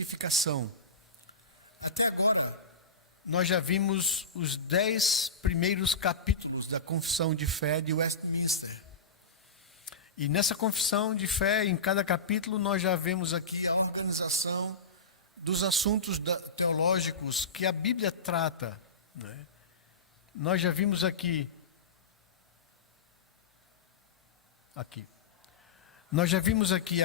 justificação. Até agora, nós já vimos os 10 primeiros capítulos da Confissão de Fé de Westminster. E nessa Confissão de Fé, em cada capítulo, nós já vemos aqui a organização dos assuntos teológicos que a Bíblia trata, né? Nós já vimos aqui. Nós já vimos aqui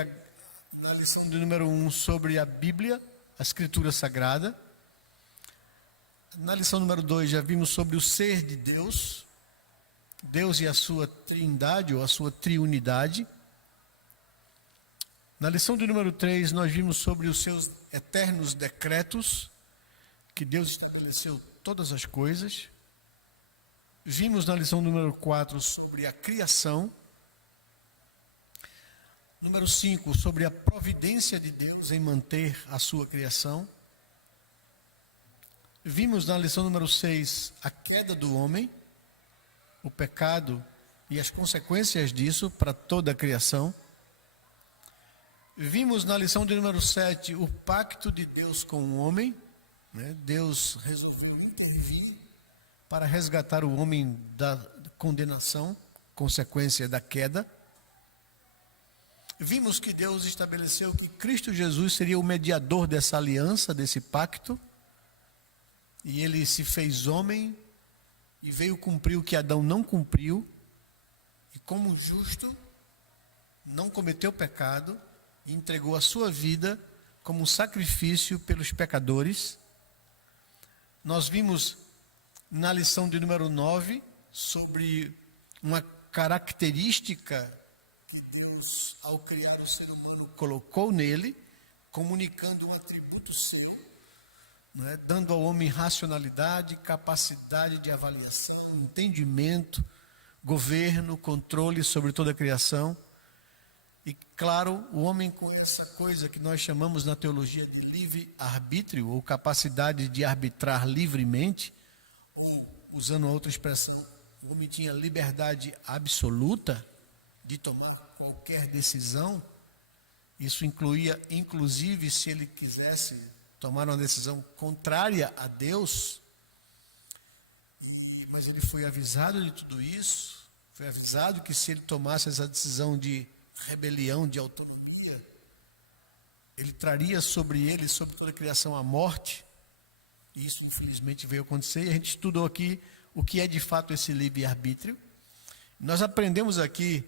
na lição do número 1 sobre a Bíblia, a Escritura Sagrada. Na lição número 2 já vimos sobre o ser de Deus, Deus e a sua trindade ou a sua triunidade. Na lição do número 3 nós vimos sobre os seus eternos decretos, que Deus estabeleceu todas as coisas. Vimos na lição número 4 sobre a criação. Número 5, sobre a providência de Deus em manter a sua criação. Vimos na lição número 6 a queda do homem, o pecado e as consequências disso para toda a criação. Vimos na lição de número 7 o pacto de Deus com o homem, né? Deus resolveu intervir para resgatar o homem da condenação, consequência da queda. Vimos que Deus estabeleceu que Cristo Jesus seria o mediador dessa aliança, desse pacto, e ele se fez homem e veio cumprir o que Adão não cumpriu, e como justo, não cometeu pecado, e entregou a sua vida como um sacrifício pelos pecadores. Nós vimos na lição de número 9 sobre uma característica que Deus, ao criar o ser humano, colocou nele, comunicando um atributo seu, né, dando ao homem racionalidade, capacidade de avaliação, entendimento, governo, controle sobre toda a criação. E, claro, o homem com essa coisa que nós chamamos na teologia de livre-arbítrio, ou capacidade de arbitrar livremente, ou, usando outra expressão, o homem tinha liberdade absoluta de tomar qualquer decisão. Isso incluía, inclusive, se ele quisesse tomar uma decisão contrária a Deus. Mas ele foi avisado de tudo isso, foi avisado que se ele tomasse essa decisão de rebelião, de autonomia, ele traria sobre ele, sobre toda a criação, a morte. E isso infelizmente veio acontecer, e a gente estudou aqui o que é de fato esse livre-arbítrio. Nós aprendemos aqui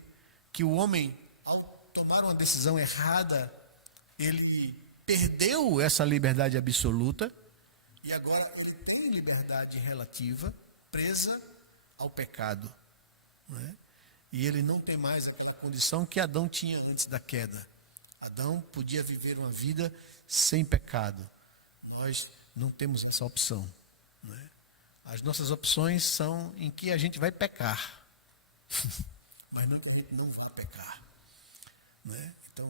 que o homem, ao tomar uma decisão errada, ele perdeu essa liberdade absoluta, e agora ele tem liberdade relativa, presa ao pecado, não é? E ele não tem mais aquela condição que Adão tinha antes da queda. Adão podia viver uma vida sem pecado. Nós não temos essa opção, não é? As nossas opções são em que a gente vai pecar, mas não que a gente não vai pecar, não é? Então,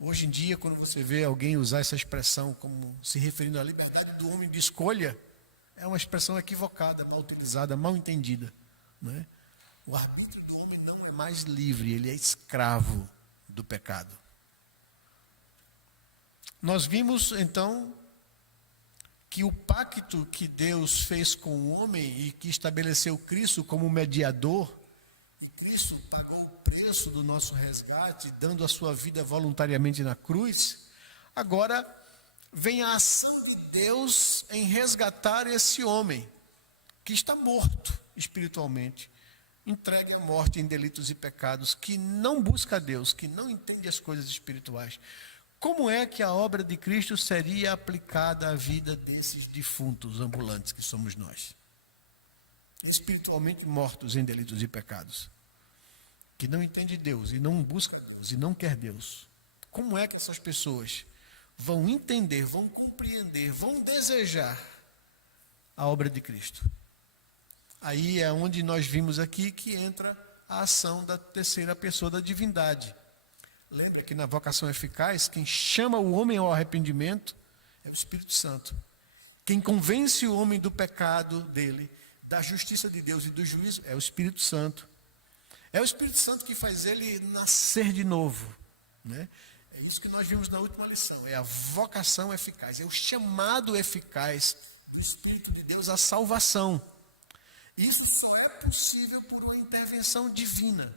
hoje em dia, quando você vê alguém usar essa expressão como se referindo à liberdade do homem de escolha, é uma expressão equivocada, mal utilizada, mal entendida, não é? O arbítrio do homem não é mais livre, ele é escravo do pecado. Nós vimos, então, que o pacto que Deus fez com o homem e que estabeleceu Cristo como mediador, e Cristo pagou o preço do nosso resgate, dando a sua vida voluntariamente na cruz, agora vem a ação de Deus em resgatar esse homem, que está morto espiritualmente, entregue à morte em delitos e pecados, que não busca a Deus, que não entende as coisas espirituais. Como é que a obra de Cristo seria aplicada à vida desses defuntos ambulantes que somos nós? Espiritualmente mortos em delitos e pecados, que não entende Deus, e não busca Deus, e não quer Deus. Como é que essas pessoas vão entender, vão compreender, vão desejar a obra de Cristo? Aí é onde nós vimos aqui que entra a ação da terceira pessoa da divindade. Lembra que na vocação eficaz, quem chama o homem ao arrependimento é o Espírito Santo. Quem convence o homem do pecado dele, da justiça de Deus e do juízo, é o Espírito Santo. É o Espírito Santo que faz ele nascer de novo, né? É isso que nós vimos na última lição. É a vocação eficaz, é o chamado eficaz do Espírito de Deus à salvação. Isso só é possível por uma intervenção divina.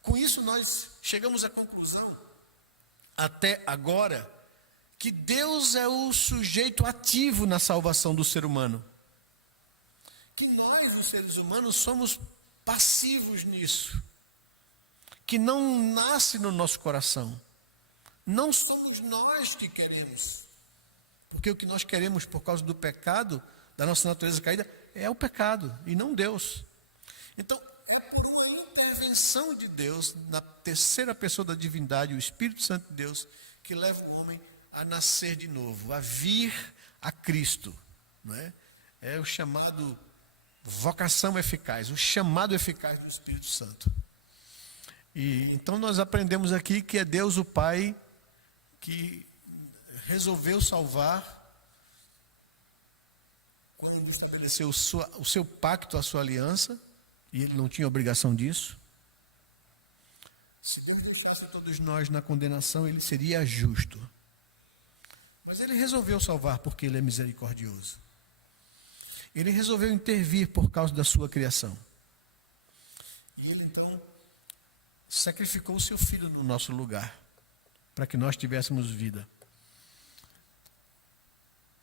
Com isso nós chegamos à conclusão, até agora, que Deus é o sujeito ativo na salvação do ser humano. Que nós, os seres humanos, somos passivos nisso. Que não nasce no nosso coração. Não somos nós que queremos. Porque o que nós queremos por causa do pecado, da nossa natureza caída, é o pecado e não Deus. Então, é por uma intervenção de Deus, na terceira pessoa da divindade, o Espírito Santo de Deus, que leva o homem a nascer de novo, a vir a Cristo. Não é? É o chamado vocação eficaz, o chamado eficaz do Espírito Santo. E então nós aprendemos aqui que é Deus o Pai que resolveu salvar quando ele estabeleceu o seu pacto, a sua aliança, e ele não tinha obrigação disso. Se Deus deixasse todos nós na condenação, ele seria justo. Mas ele resolveu salvar porque ele é misericordioso. Ele resolveu intervir por causa da sua criação. E ele então sacrificou o seu filho no nosso lugar, para que nós tivéssemos vida.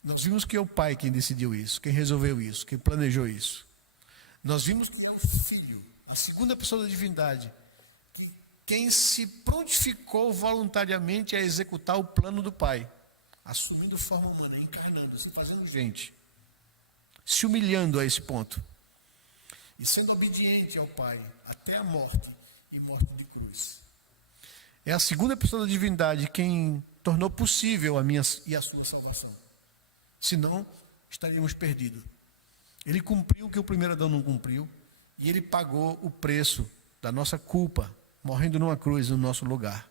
Nós vimos que é o Pai quem decidiu isso, quem resolveu isso, quem planejou isso. Nós vimos que é o Filho, a segunda pessoa da divindade, quem se prontificou voluntariamente a executar o plano do Pai, assumindo forma humana, encarnando, se fazendo gente, se humilhando a esse ponto, e sendo obediente ao Pai, até a morte, e morte de cruz. É a segunda pessoa da divindade quem tornou possível a minha e a sua salvação. Senão, estaríamos perdidos. Ele cumpriu o que o primeiro Adão não cumpriu, e ele pagou o preço da nossa culpa, morrendo numa cruz no nosso lugar.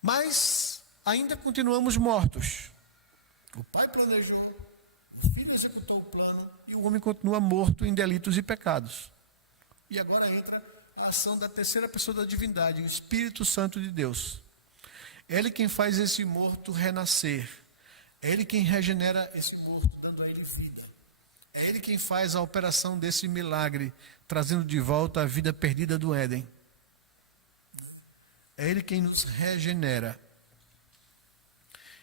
Mas ainda continuamos mortos. O Pai planejou, o Filho executou o plano, e o homem continua morto em delitos e pecados. E agora entra a ação da terceira pessoa da divindade, o Espírito Santo de Deus. É Ele quem faz esse morto renascer. É Ele quem regenera esse morto, dando a ele vida. É Ele quem faz a operação desse milagre, trazendo de volta a vida perdida do Éden. É Ele quem nos regenera.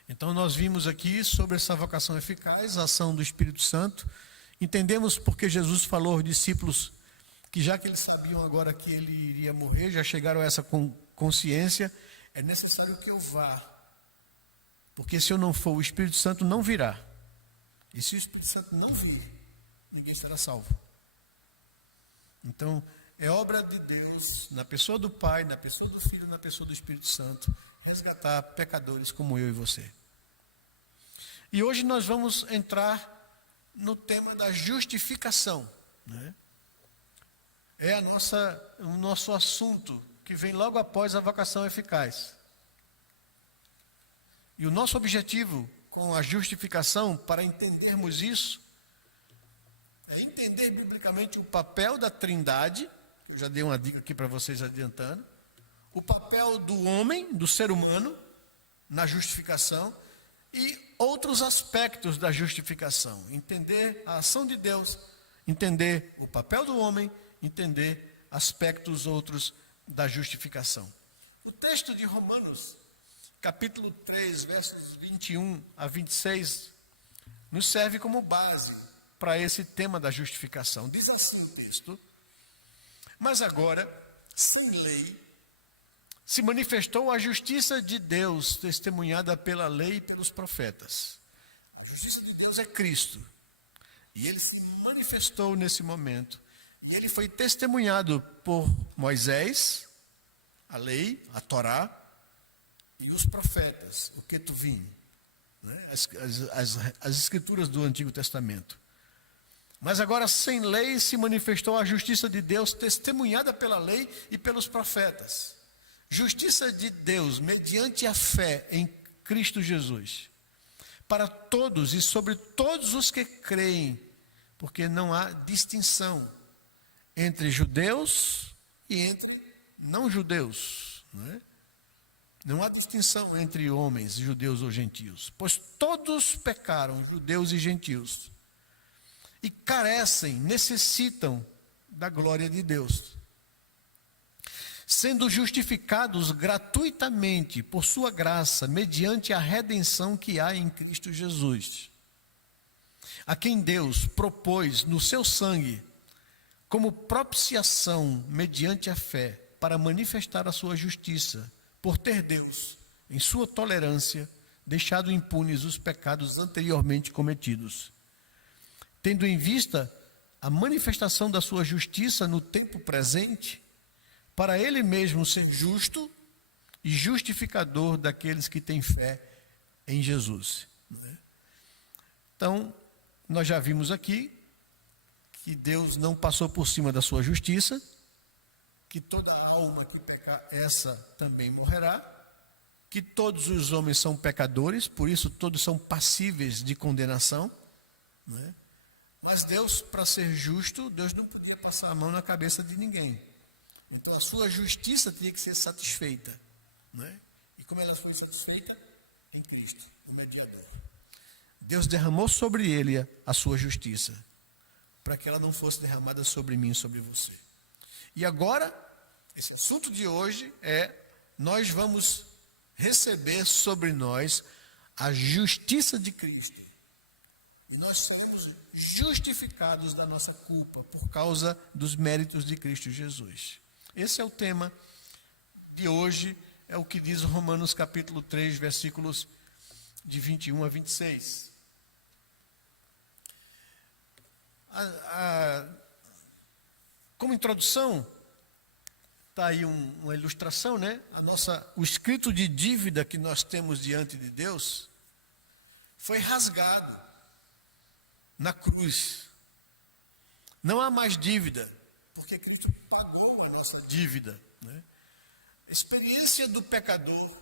Então nós vimos aqui sobre essa vocação eficaz, a ação do Espírito Santo. Entendemos porque Jesus falou aos discípulos que já que eles sabiam agora que ele iria morrer, já chegaram a essa consciência, é necessário que eu vá. Porque se eu não for, o Espírito Santo não virá. E se o Espírito Santo não vir, ninguém será salvo. Então, é obra de Deus, na pessoa do Pai, na pessoa do Filho, na pessoa do Espírito Santo, resgatar pecadores como eu e você. E hoje nós vamos entrar no tema da justificação, né? É o nosso assunto, que vem logo após a vocação eficaz. E o nosso objetivo com a justificação, para entendermos isso, é entender biblicamente o papel da Trindade, eu já dei uma dica aqui para vocês adiantando, o papel do homem, do ser humano, na justificação, e outros aspectos da justificação. Entender a ação de Deus, entender o papel do homem, entender aspectos outros da justificação. O texto de Romanos, capítulo 3, versos 21 a 26, nos serve como base para esse tema da justificação. Diz assim o texto: mas agora, sem lei, se manifestou a justiça de Deus, testemunhada pela lei e pelos profetas. A justiça de Deus é Cristo. E ele se manifestou nesse momento. E ele foi testemunhado por Moisés, a lei, a Torá, e os profetas, o Ketuvim, né? As escrituras do Antigo Testamento. Mas agora, sem lei, se manifestou a justiça de Deus, testemunhada pela lei e pelos profetas. Justiça de Deus, mediante a fé em Cristo Jesus, para todos e sobre todos os que creem, porque não há distinção entre judeus e entre não judeus, não é? Não há distinção entre homens, judeus ou gentios, pois todos pecaram, judeus e gentios, e carecem, necessitam da glória de Deus, sendo justificados gratuitamente por sua graça, mediante a redenção que há em Cristo Jesus, a quem Deus propôs no seu sangue como propiciação mediante a fé, para manifestar a sua justiça, por ter Deus, em sua tolerância, deixado impunes os pecados anteriormente cometidos, tendo em vista a manifestação da sua justiça no tempo presente, para ele mesmo ser justo e justificador daqueles que têm fé em Jesus. Então, nós já vimos aqui que Deus não passou por cima da sua justiça, que toda alma que pecar, essa também morrerá, que todos os homens são pecadores, por isso todos são passíveis de condenação, né? Mas Deus, para ser justo, Deus não podia passar a mão na cabeça de ninguém. Então a sua justiça tinha que ser satisfeita, né? E como ela foi satisfeita? Em Cristo, o mediador. Deus derramou sobre ele a sua justiça, para que ela não fosse derramada sobre mim e sobre você. E agora, esse assunto de hoje é: nós vamos receber sobre nós a justiça de Cristo. E nós seremos justificados da nossa culpa por causa dos méritos de Cristo Jesus. Esse é o tema de hoje, é o que diz Romanos capítulo 3, versículos de 21 a 26. Como introdução, está aí uma ilustração, né? O escrito de dívida que nós temos diante de Deus foi rasgado na cruz. Não há mais dívida, porque Cristo pagou a nossa dívida, né? A experiência do pecador,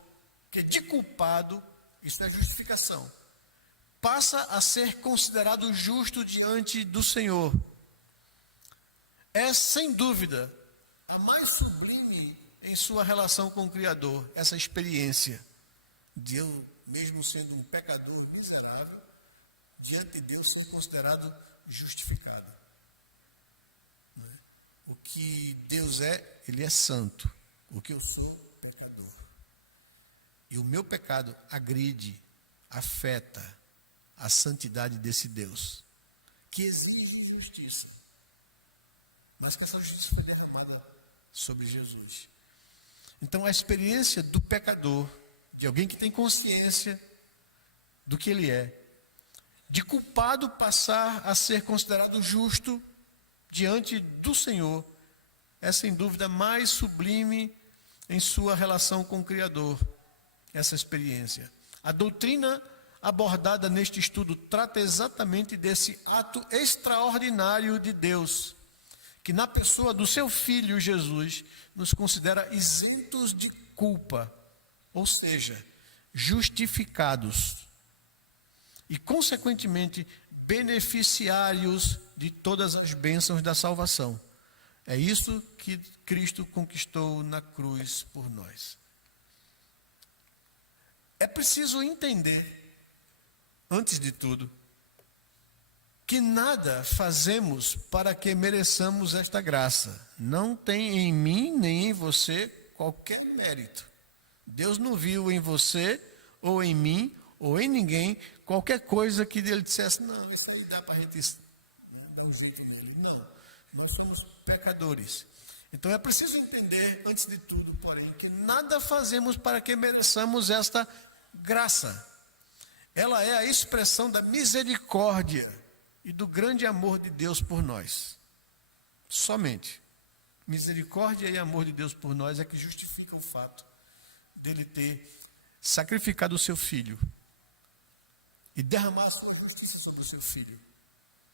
que de culpado, isso é justificação, passa a ser considerado justo diante do Senhor. É, sem dúvida, a mais sublime em sua relação com o Criador, essa experiência de eu, mesmo sendo um pecador miserável, diante de Deus ser considerado justificado. O que Deus é, Ele é santo. O que eu sou, pecador. E o meu pecado agride, afeta a santidade desse Deus, que exige justiça, mas que essa justiça foi derramada sobre Jesus. Então a experiência do pecador, de alguém que tem consciência do que ele é, de culpado passar a ser considerado justo diante do Senhor, é sem dúvida mais sublime em sua relação com o Criador, essa experiência. A doutrina abordada neste estudo trata exatamente desse ato extraordinário de Deus, que na pessoa do seu Filho Jesus, nos considera isentos de culpa, ou seja, justificados, e consequentemente beneficiários de todas as bênçãos da salvação. É isso que Cristo conquistou na cruz por nós. É preciso entender, antes de tudo, que nada fazemos para que mereçamos esta graça. Não tem em mim nem em você qualquer mérito. Deus não viu em você, ou em mim, ou em ninguém, qualquer coisa que ele dissesse: não, isso aí dá para a gente dar um jeito nele. Não, nós somos pecadores. Então é preciso entender, antes de tudo, porém, que nada fazemos para que mereçamos esta graça. Ela é a expressão da misericórdia e do grande amor de Deus por nós. Somente misericórdia e amor de Deus por nós é que justifica o fato dele ter sacrificado o seu filho e derramar a sua justiça sobre o seu filho,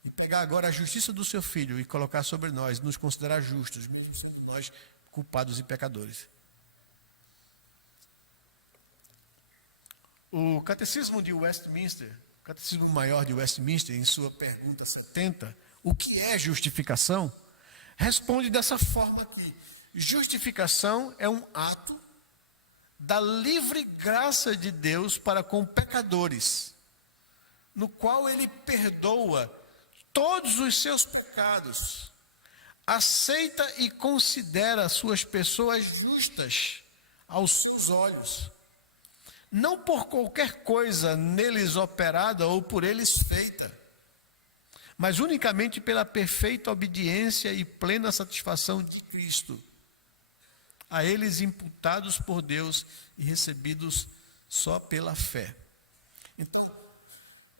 e pegar agora a justiça do seu filho e colocar sobre nós, nos considerar justos, mesmo sendo nós culpados e pecadores. O Catecismo de Westminster, o Catecismo Maior de Westminster, em sua pergunta 70, o que é justificação? Responde dessa forma aqui: justificação é um ato da livre graça de Deus para com pecadores, no qual ele perdoa todos os seus pecados, aceita e considera suas pessoas justas aos seus olhos, não por qualquer coisa neles operada ou por eles feita, mas unicamente pela perfeita obediência e plena satisfação de Cristo, a eles imputados por Deus e recebidos só pela fé. Então,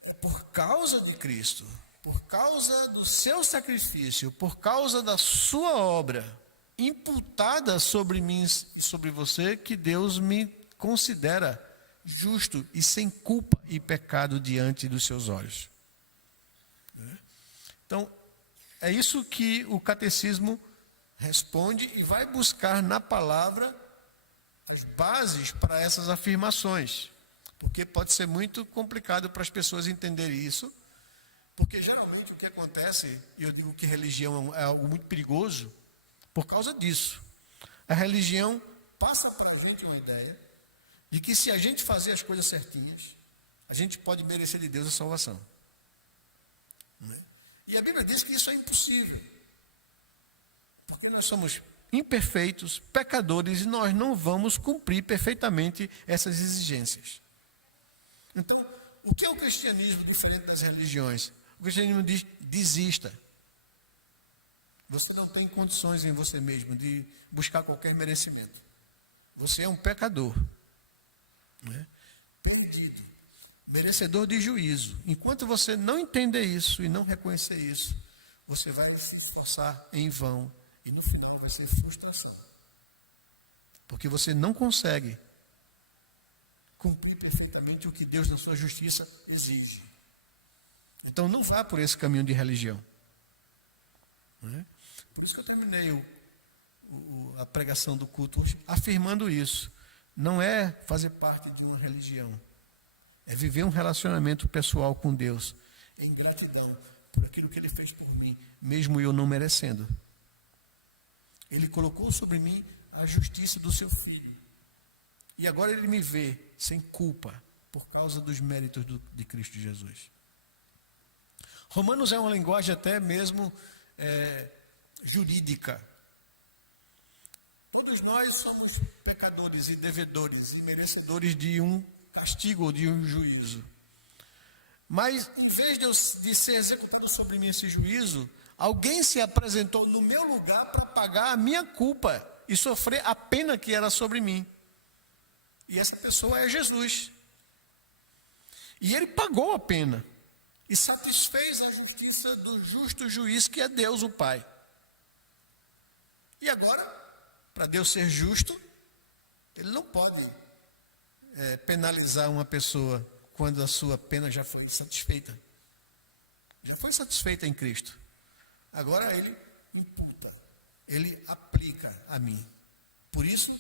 é por causa de Cristo, por causa do seu sacrifício, por causa da sua obra, imputada sobre mim e sobre você, que Deus me considera justo e sem culpa e pecado diante dos seus olhos. Então, é isso que o catecismo responde e vai buscar na palavra as bases para essas afirmações. Porque pode ser muito complicado para as pessoas entenderem isso, porque geralmente o que acontece, e eu digo que religião é algo muito perigoso, por causa disso. A religião passa para a gente uma ideia de que se a gente fazer as coisas certinhas, a gente pode merecer de Deus a salvação. Não é? E a Bíblia diz que isso é impossível. Porque nós somos imperfeitos, pecadores, e nós não vamos cumprir perfeitamente essas exigências. Então, o que é o cristianismo diferente das religiões? O cristianismo diz: desista. Você não tem condições em você mesmo de buscar qualquer merecimento. Você é um pecador, né? Perdido, merecedor de juízo. Enquanto você não entender isso e não reconhecer isso, você vai se esforçar em vão e no final vai ser frustração. Porque você não consegue cumprir perfeitamente o que Deus na sua justiça exige. Então não vá por esse caminho de religião. Né? Por isso que eu terminei a pregação do culto afirmando isso. Não é fazer parte de uma religião. É viver um relacionamento pessoal com Deus, em gratidão por aquilo que Ele fez por mim, mesmo eu não merecendo. Ele colocou sobre mim a justiça do seu Filho. E agora Ele me vê sem culpa, por causa dos méritos de Cristo Jesus. Romanos é uma linguagem até mesmo jurídica. Todos nós somos pecadores e devedores e merecedores de um castigo ou de um juízo. Mas, em vez de ser executado sobre mim esse juízo, alguém se apresentou no meu lugar para pagar a minha culpa e sofrer a pena que era sobre mim. E essa pessoa é Jesus. E Ele pagou a pena e satisfez a justiça do justo juiz que é Deus, o Pai. E agora, para Deus ser justo, Ele não pode penalizar uma pessoa quando a sua pena já foi satisfeita. Já foi satisfeita em Cristo. Agora Ele imputa, Ele aplica a mim. Por isso,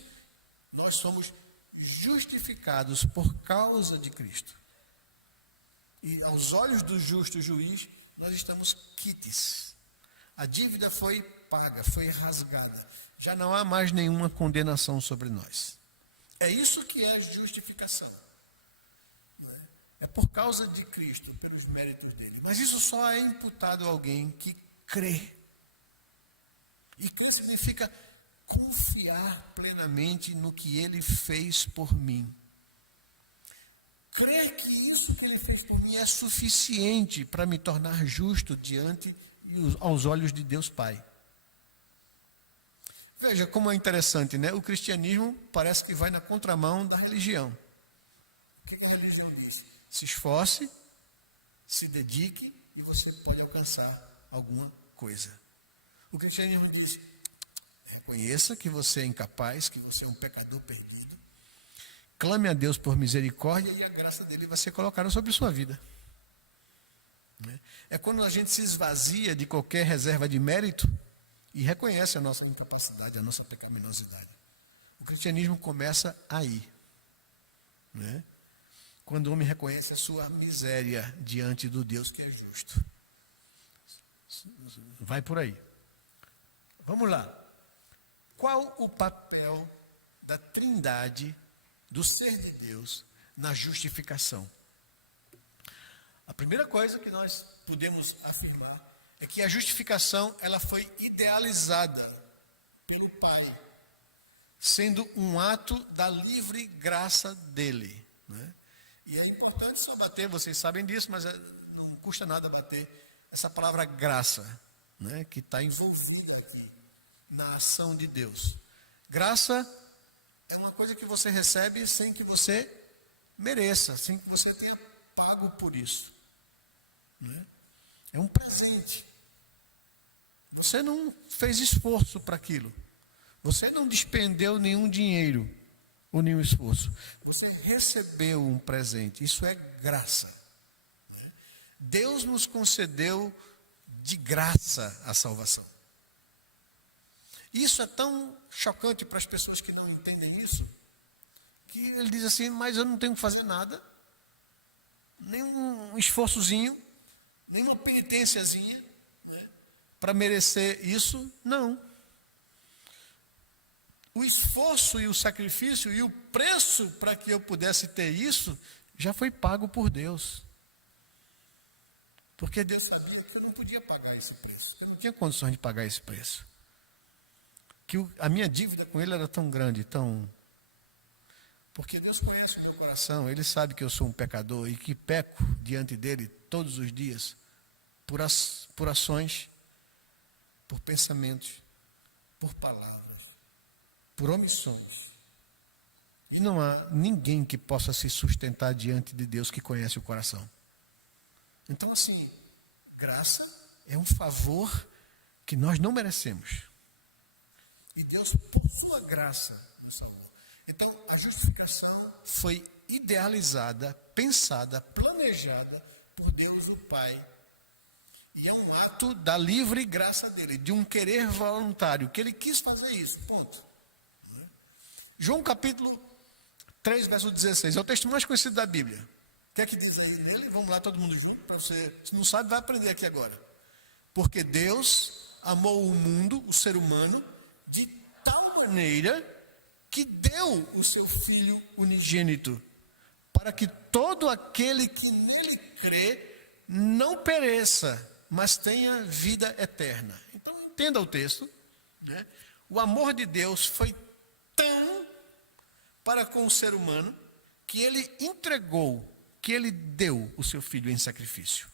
nós somos justificados por causa de Cristo. E aos olhos do justo juiz, nós estamos quites. A dívida foi paga, foi rasgada. Já não há mais nenhuma condenação sobre nós. É isso que é justificação. É por causa de Cristo, pelos méritos dele. Mas isso só é imputado a alguém que crê. E crer significa confiar plenamente no que Ele fez por mim. Crer que isso que Ele fez por mim é suficiente para me tornar justo diante e aos olhos de Deus Pai. Veja como é interessante, né? O cristianismo parece que vai na contramão da religião. O que a religião diz? Se esforce, se dedique e você pode alcançar alguma coisa. O cristianismo diz: reconheça que você é incapaz, que você é um pecador perdido. Clame a Deus por misericórdia e a graça dele vai ser colocada sobre sua vida. É quando a gente se esvazia de qualquer reserva de mérito e reconhece a nossa incapacidade, a nossa pecaminosidade. O cristianismo começa aí. Né? Quando o homem reconhece a sua miséria diante do Deus que é justo. Vai por aí. Vamos lá. Qual o papel da Trindade do ser de Deus na justificação. A primeira coisa que nós podemos afirmar é que a justificação ela foi idealizada pelo Pai, sendo um ato da livre graça dele, né? E é importante só bater, vocês sabem disso, mas não custa nada bater essa palavra graça, né? Que está envolvida aqui na ação de Deus. Graça é uma coisa que você recebe sem que você mereça, sem que você tenha pago por isso, né? É um presente. Você não fez esforço para aquilo. Você não despendeu nenhum dinheiro ou nenhum esforço. Você recebeu um presente. Isso é graça. Deus nos concedeu de graça a salvação. Isso é tão chocante para as pessoas que não entendem isso, que ele diz assim, mas eu não tenho que fazer nada, nenhum esforçozinho, nenhuma penitênciazinha, né, para merecer isso. Não. O esforço e o sacrifício e o preço para que eu pudesse ter isso, já foi pago por Deus. Porque Deus sabia que eu não podia pagar esse preço. Eu não tinha condições de pagar esse preço. Que a minha dívida com Ele era tão grande, tão... Porque Deus conhece o meu coração, Ele sabe que eu sou um pecador e que peco diante dEle todos os dias, por ações, por pensamentos, por palavras, por omissões. E não há ninguém que possa se sustentar diante de Deus que conhece o coração. Então, assim, graça é um favor que nós não merecemos. E Deus, por sua graça, nos salvou. Então, a justificação foi idealizada, pensada, planejada por Deus o Pai. E é um ato da livre graça dele, de um querer voluntário, que ele quis fazer isso, ponto. João capítulo 3, verso 16, é o texto mais conhecido da Bíblia. O que é que diz aí nele? Vamos lá, todo mundo junto, para você, se não sabe, vai aprender aqui agora. Porque Deus amou o mundo, o ser humano, de tal maneira que deu o seu Filho unigênito, para que todo aquele que nele crê não pereça, mas tenha vida eterna. Então, entenda o texto, né? O amor de Deus foi tão para com o ser humano, que ele entregou, que ele deu o seu Filho em sacrifício.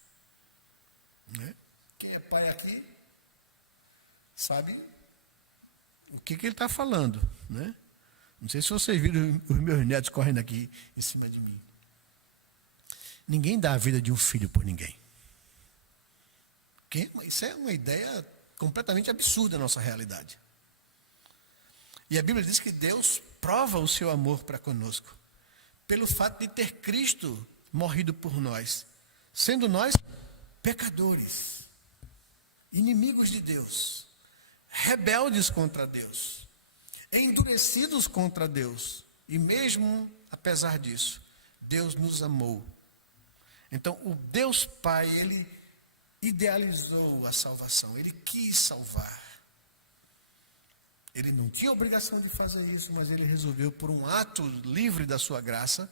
Né? Quem é pai aqui, sabe o que ele está falando, né? Não sei se vocês viram os meus netos correndo aqui em cima de mim. Ninguém dá a vida de um filho por ninguém. Isso é uma ideia completamente absurda da nossa realidade. E a Bíblia diz que Deus prova o seu amor para conosco, pelo fato de ter Cristo morrido por nós, sendo nós pecadores, inimigos de Deus, rebeldes contra Deus, endurecidos contra Deus, e mesmo apesar disso, Deus nos amou. Então, o Deus Pai, Ele idealizou a salvação, Ele quis salvar. Ele não tinha obrigação de fazer isso, mas Ele resolveu, por um ato livre da sua graça,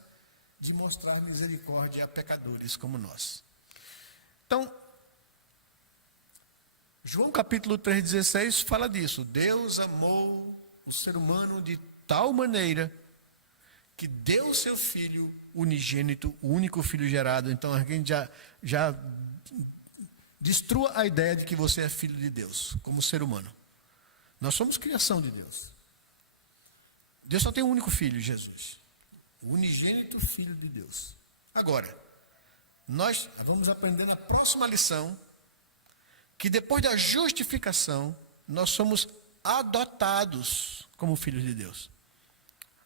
de mostrar misericórdia a pecadores como nós. Então, João capítulo 3,16 fala disso. Deus amou o ser humano de tal maneira que deu o seu Filho unigênito, o único Filho gerado. Então, a gente já destrua a ideia de que você é filho de Deus, como ser humano. Nós somos criação de Deus. Deus só tem um único Filho, Jesus. O unigênito Filho de Deus. Agora, nós vamos aprender na próxima lição que depois da justificação, nós somos adotados como filhos de Deus.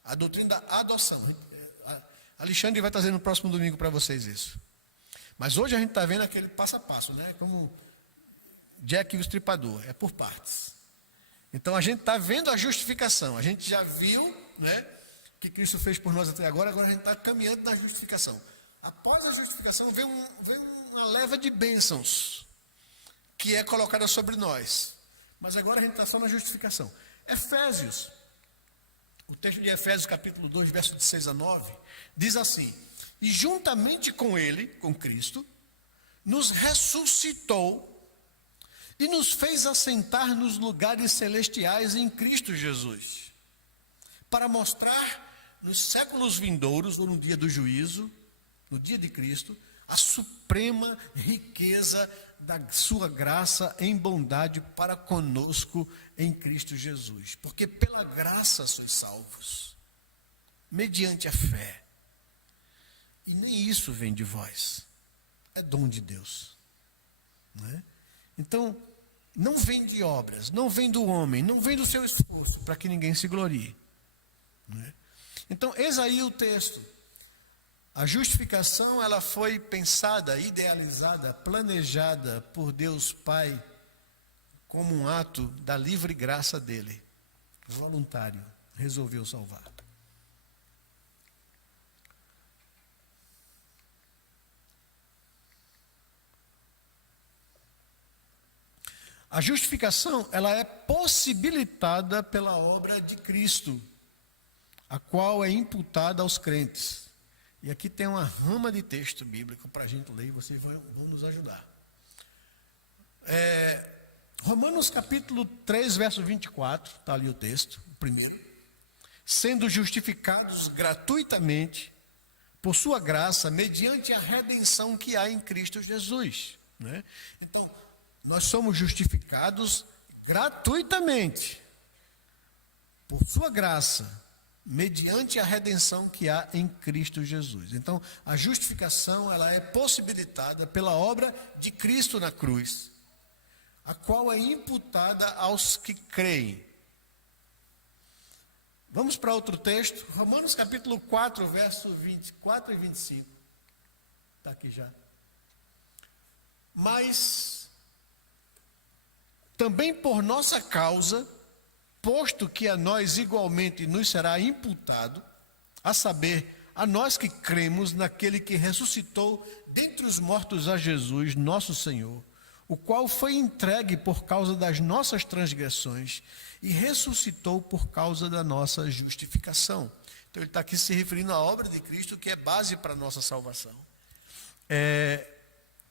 A doutrina da adoção. Alexandre vai trazer no próximo domingo para vocês isso. Mas hoje a gente está vendo aquele passo a passo, né? Como Jack e o Estripador, é por partes. Então a gente está vendo a justificação. A gente já viu, né, que Cristo fez por nós até agora. Agora a gente está caminhando na justificação. Após a justificação vem uma leva de bênçãos que é colocada sobre nós. Mas agora a gente está só na justificação. Efésios, O texto de Efésios capítulo 2, versos de 6 a 9, diz assim: e juntamente com ele, com Cristo, nos ressuscitou e nos fez assentar nos lugares celestiais em Cristo Jesus, para mostrar nos séculos vindouros, ou no dia do juízo, no dia de Cristo, a suprema riqueza da sua graça em bondade para conosco em Cristo Jesus. Porque pela graça sois salvos, mediante a fé. E nem isso vem de vós, é dom de Deus. Não é? Então, não vem de obras, não vem do homem, não vem do seu esforço, para que ninguém se glorie. Não é? Então, eis aí o texto. A justificação, ela foi pensada, idealizada, planejada por Deus Pai como um ato da livre graça dele. Voluntário, resolveu salvar. A justificação, ela é possibilitada pela obra de Cristo, a qual é imputada aos crentes. E aqui tem uma rama de texto bíblico para a gente ler, e vocês vão nos ajudar. Romanos capítulo 3, verso 24, está ali o texto, o primeiro. Sendo justificados gratuitamente, por sua graça, mediante a redenção que há em Cristo Jesus. Né? Então, nós somos justificados gratuitamente, por sua graça, mediante a redenção que há em Cristo Jesus. Então, a justificação, ela é possibilitada pela obra de Cristo na cruz, a qual é imputada aos que creem. Vamos para outro texto, Romanos capítulo 4, verso 24 e 25. Está aqui já. Mas, também por nossa causa, posto que a nós igualmente nos será imputado, a saber, a nós que cremos naquele que ressuscitou dentre os mortos a Jesus, nosso Senhor, o qual foi entregue por causa das nossas transgressões e ressuscitou por causa da nossa justificação. Então ele está aqui se referindo à obra de Cristo, que é base para a nossa salvação.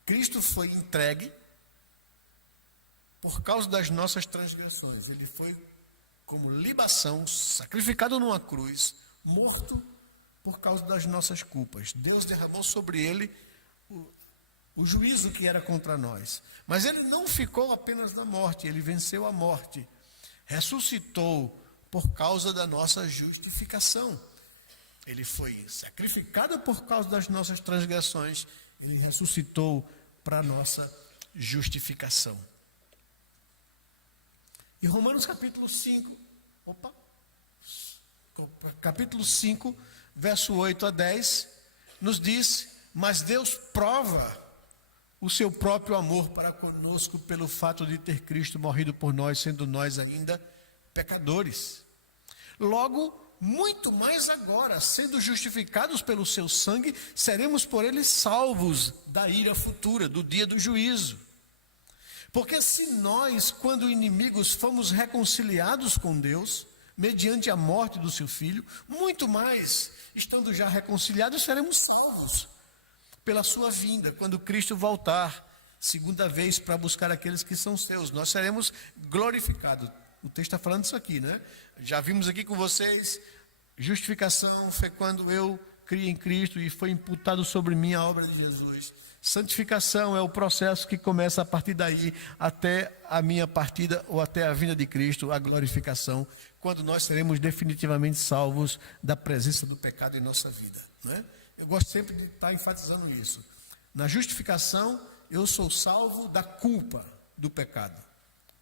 Cristo foi entregue por causa das nossas transgressões. Ele foi como libação, sacrificado numa cruz, morto por causa das nossas culpas. Deus derramou sobre ele o juízo que era contra nós. Mas ele não ficou apenas na morte, ele venceu a morte. Ressuscitou por causa da nossa justificação. Ele foi sacrificado por causa das nossas transgressões, ele ressuscitou para a nossa justificação. E Romanos capítulo 5, capítulo 5, verso 8 a 10, nos diz: mas Deus prova o seu próprio amor para conosco pelo fato de ter Cristo morrido por nós, sendo nós ainda pecadores. Logo, muito mais agora, sendo justificados pelo seu sangue, seremos por ele salvos da ira futura, do dia do juízo. Porque se nós, quando inimigos, fomos reconciliados com Deus, mediante a morte do seu Filho, muito mais, estando já reconciliados, seremos salvos pela sua vinda, quando Cristo voltar, segunda vez, para buscar aqueles que são seus. Nós seremos glorificados. O texto está falando isso aqui, né? Já vimos aqui com vocês, justificação foi quando eu criei em Cristo e foi imputado sobre mim a obra de Jesus. Santificação é o processo que começa a partir daí até a minha partida ou até a vinda de Cristo, a glorificação, quando nós seremos definitivamente salvos da presença do pecado em nossa vida, né? Eu gosto sempre de estar enfatizando isso. Na justificação, eu sou salvo da culpa do pecado.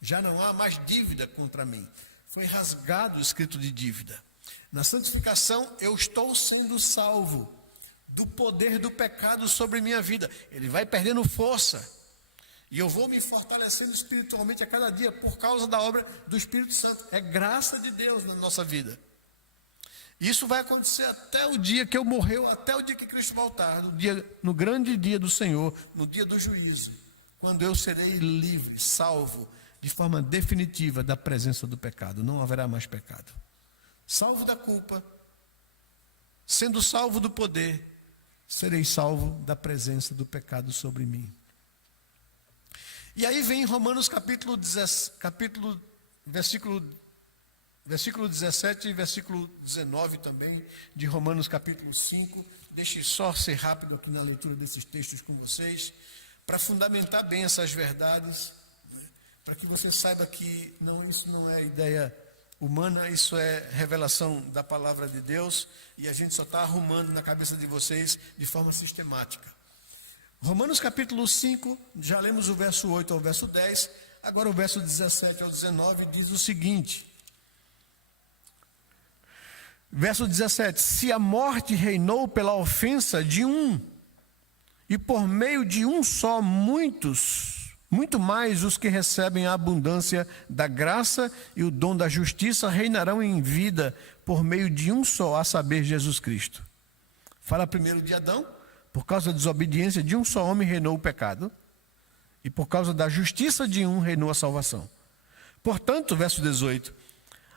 Já não há mais dívida contra mim. Foi rasgado o escrito de dívida. Na santificação, eu estou sendo salvo do poder do pecado sobre minha vida. Ele vai perdendo força. E eu vou me fortalecendo espiritualmente a cada dia por causa da obra do Espírito Santo. É graça de Deus na nossa vida. Isso vai acontecer até o dia que eu morrer, até o dia que Cristo voltar, no grande dia do Senhor, no dia do juízo, quando eu serei livre, salvo, de forma definitiva da presença do pecado. Não haverá mais pecado. salvo da culpa, sendo salvo do poder, serei salvo da presença do pecado sobre mim. E aí vem Romanos versículo 17 e versículo 19 também, de Romanos capítulo 5. Deixe só ser rápido aqui na leitura desses textos com vocês, para fundamentar bem essas verdades, né? Para que você saiba que isso não é ideia humana, isso é revelação da palavra de Deus, e a gente só está arrumando na cabeça de vocês de forma sistemática. Romanos capítulo 5, já lemos o verso 8 ao verso 10, agora o verso 17 ao 19 diz o seguinte. Verso 17: se a morte reinou pela ofensa de um, e por meio de um só muito mais os que recebem a abundância da graça e o dom da justiça reinarão em vida por meio de um só, a saber, Jesus Cristo. Fala primeiro de Adão. Por causa da desobediência de um só homem reinou o pecado, e por causa da justiça de um reinou a salvação. Portanto, verso 18: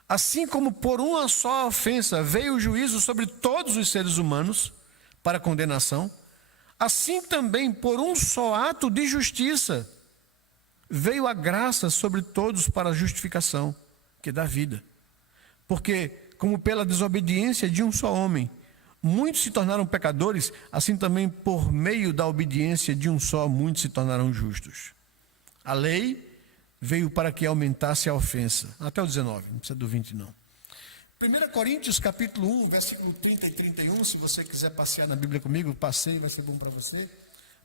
assim como por uma só ofensa veio o juízo sobre todos os seres humanos para condenação, assim também por um só ato de justiça veio a graça sobre todos para a justificação, que dá vida. Porque, como pela desobediência de um só homem muitos se tornaram pecadores, assim também por meio da obediência de um só, muitos se tornarão justos. A lei veio para que aumentasse a ofensa. Até o 19, não precisa do 20 não. 1 Coríntios capítulo 1, versículo 30 e 31, se você quiser passear na Bíblia comigo, passeie, vai ser bom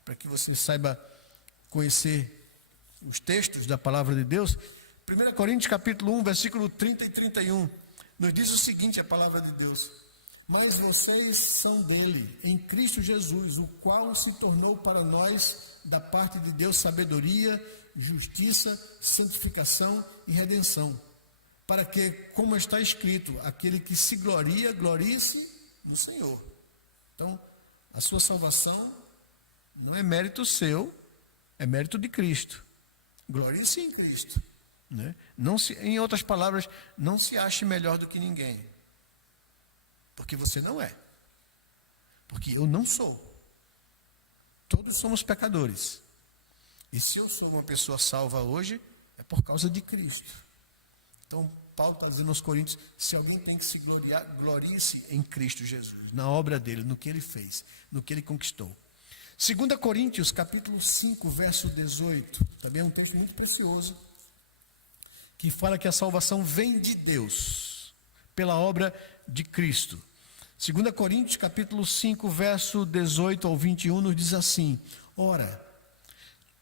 para que você saiba conhecer os textos da palavra de Deus. 1 Coríntios capítulo 1, versículo 30 e 31, nos diz o seguinte, a palavra de Deus: mas vocês são dele, em Cristo Jesus, o qual se tornou para nós, da parte de Deus, sabedoria, justiça, santificação e redenção. Para que, como está escrito, aquele que se gloria, glorie-se no Senhor. Então, a sua salvação não é mérito seu, é mérito de Cristo. Glorie-se em Cristo, né? Em outras palavras, não se ache melhor do que ninguém. Porque você não é. Porque eu não sou. Todos somos pecadores. E se eu sou uma pessoa salva hoje, é por causa de Cristo. Então, Paulo está dizendo aos Coríntios, se alguém tem que se gloriar, glorie-se em Cristo Jesus, na obra dele, no que ele fez, no que ele conquistou. 2 Coríntios, capítulo 5, verso 18, também é um texto muito precioso, que fala que a salvação vem de Deus, pela obra de Cristo. 2 Coríntios capítulo 5, verso 18 ao 21, nos diz assim: ora,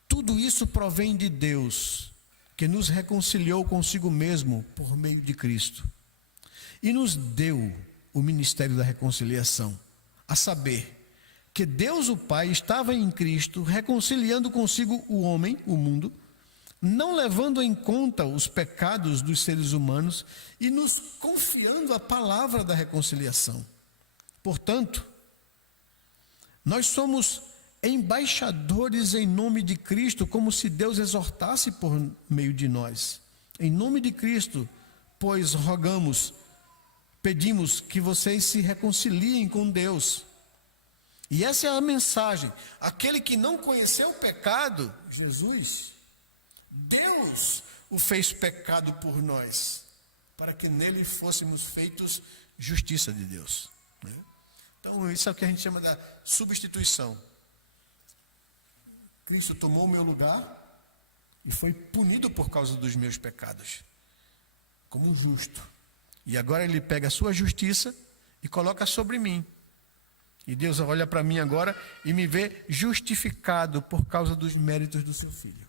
tudo isso provém de Deus, que nos reconciliou consigo mesmo por meio de Cristo, e nos deu o ministério da reconciliação, a saber, que Deus o Pai estava em Cristo, reconciliando consigo o homem, o mundo, não levando em conta os pecados dos seres humanos e nos confiando a palavra da reconciliação. Portanto, nós somos embaixadores em nome de Cristo, como se Deus exortasse por meio de nós. Em nome de Cristo, pois pedimos que vocês se reconciliem com Deus. E essa é a mensagem. Aquele que não conheceu o pecado, Jesus, Deus o fez pecado por nós, para que nele fôssemos feitos justiça de Deus, né? Então, isso é o que a gente chama da substituição. Cristo tomou o meu lugar e foi punido por causa dos meus pecados, como justo. E agora ele pega a sua justiça e coloca sobre mim. E Deus olha para mim agora e me vê justificado por causa dos méritos do seu Filho.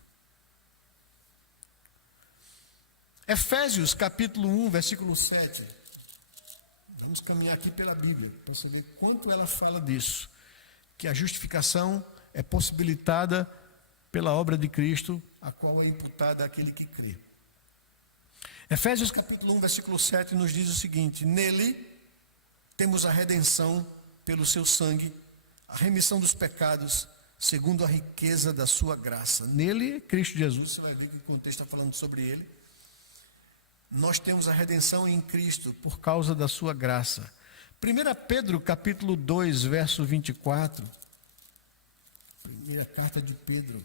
Efésios capítulo 1, versículo 7. Vamos caminhar aqui pela Bíblia para saber quanto ela fala disso. Que a justificação é possibilitada pela obra de Cristo, a qual é imputada àquele que crê. Efésios capítulo 1, versículo 7 nos diz o seguinte: nele temos a redenção pelo seu sangue, a remissão dos pecados, segundo a riqueza da sua graça. Nele, Cristo Jesus, você vai ver que o contexto está falando sobre ele. nós temos a redenção em Cristo por causa da sua graça. 1 Pedro, capítulo 2, verso 24. Primeira carta de Pedro,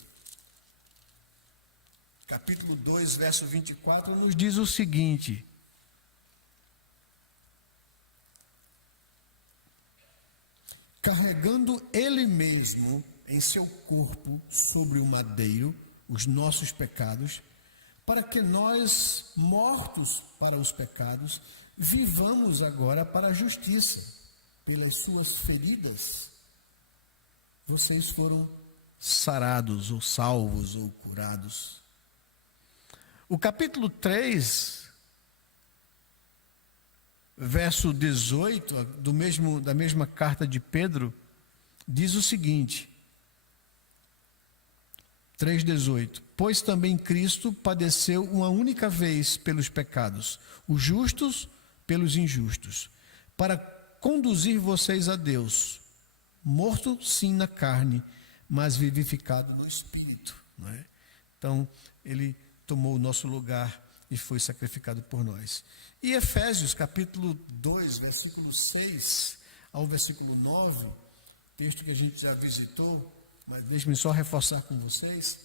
capítulo 2, verso 24, nos diz o seguinte: carregando ele mesmo em seu corpo sobre o madeiro os nossos pecados, para que nós, mortos para os pecados, vivamos agora para a justiça. Pelas suas feridas, vocês foram sarados, ou salvos, ou curados. O capítulo 3, verso 18, da mesma carta de Pedro, diz o seguinte, 3,18: pois também Cristo padeceu uma única vez pelos pecados, os justos pelos injustos, para conduzir vocês a Deus, morto sim na carne, mas vivificado no Espírito. Não é? Então, ele tomou o nosso lugar e foi sacrificado por nós. E Efésios, capítulo 2, versículo 6 ao versículo 9, texto que a gente já visitou, mas deixe-me só reforçar com vocês.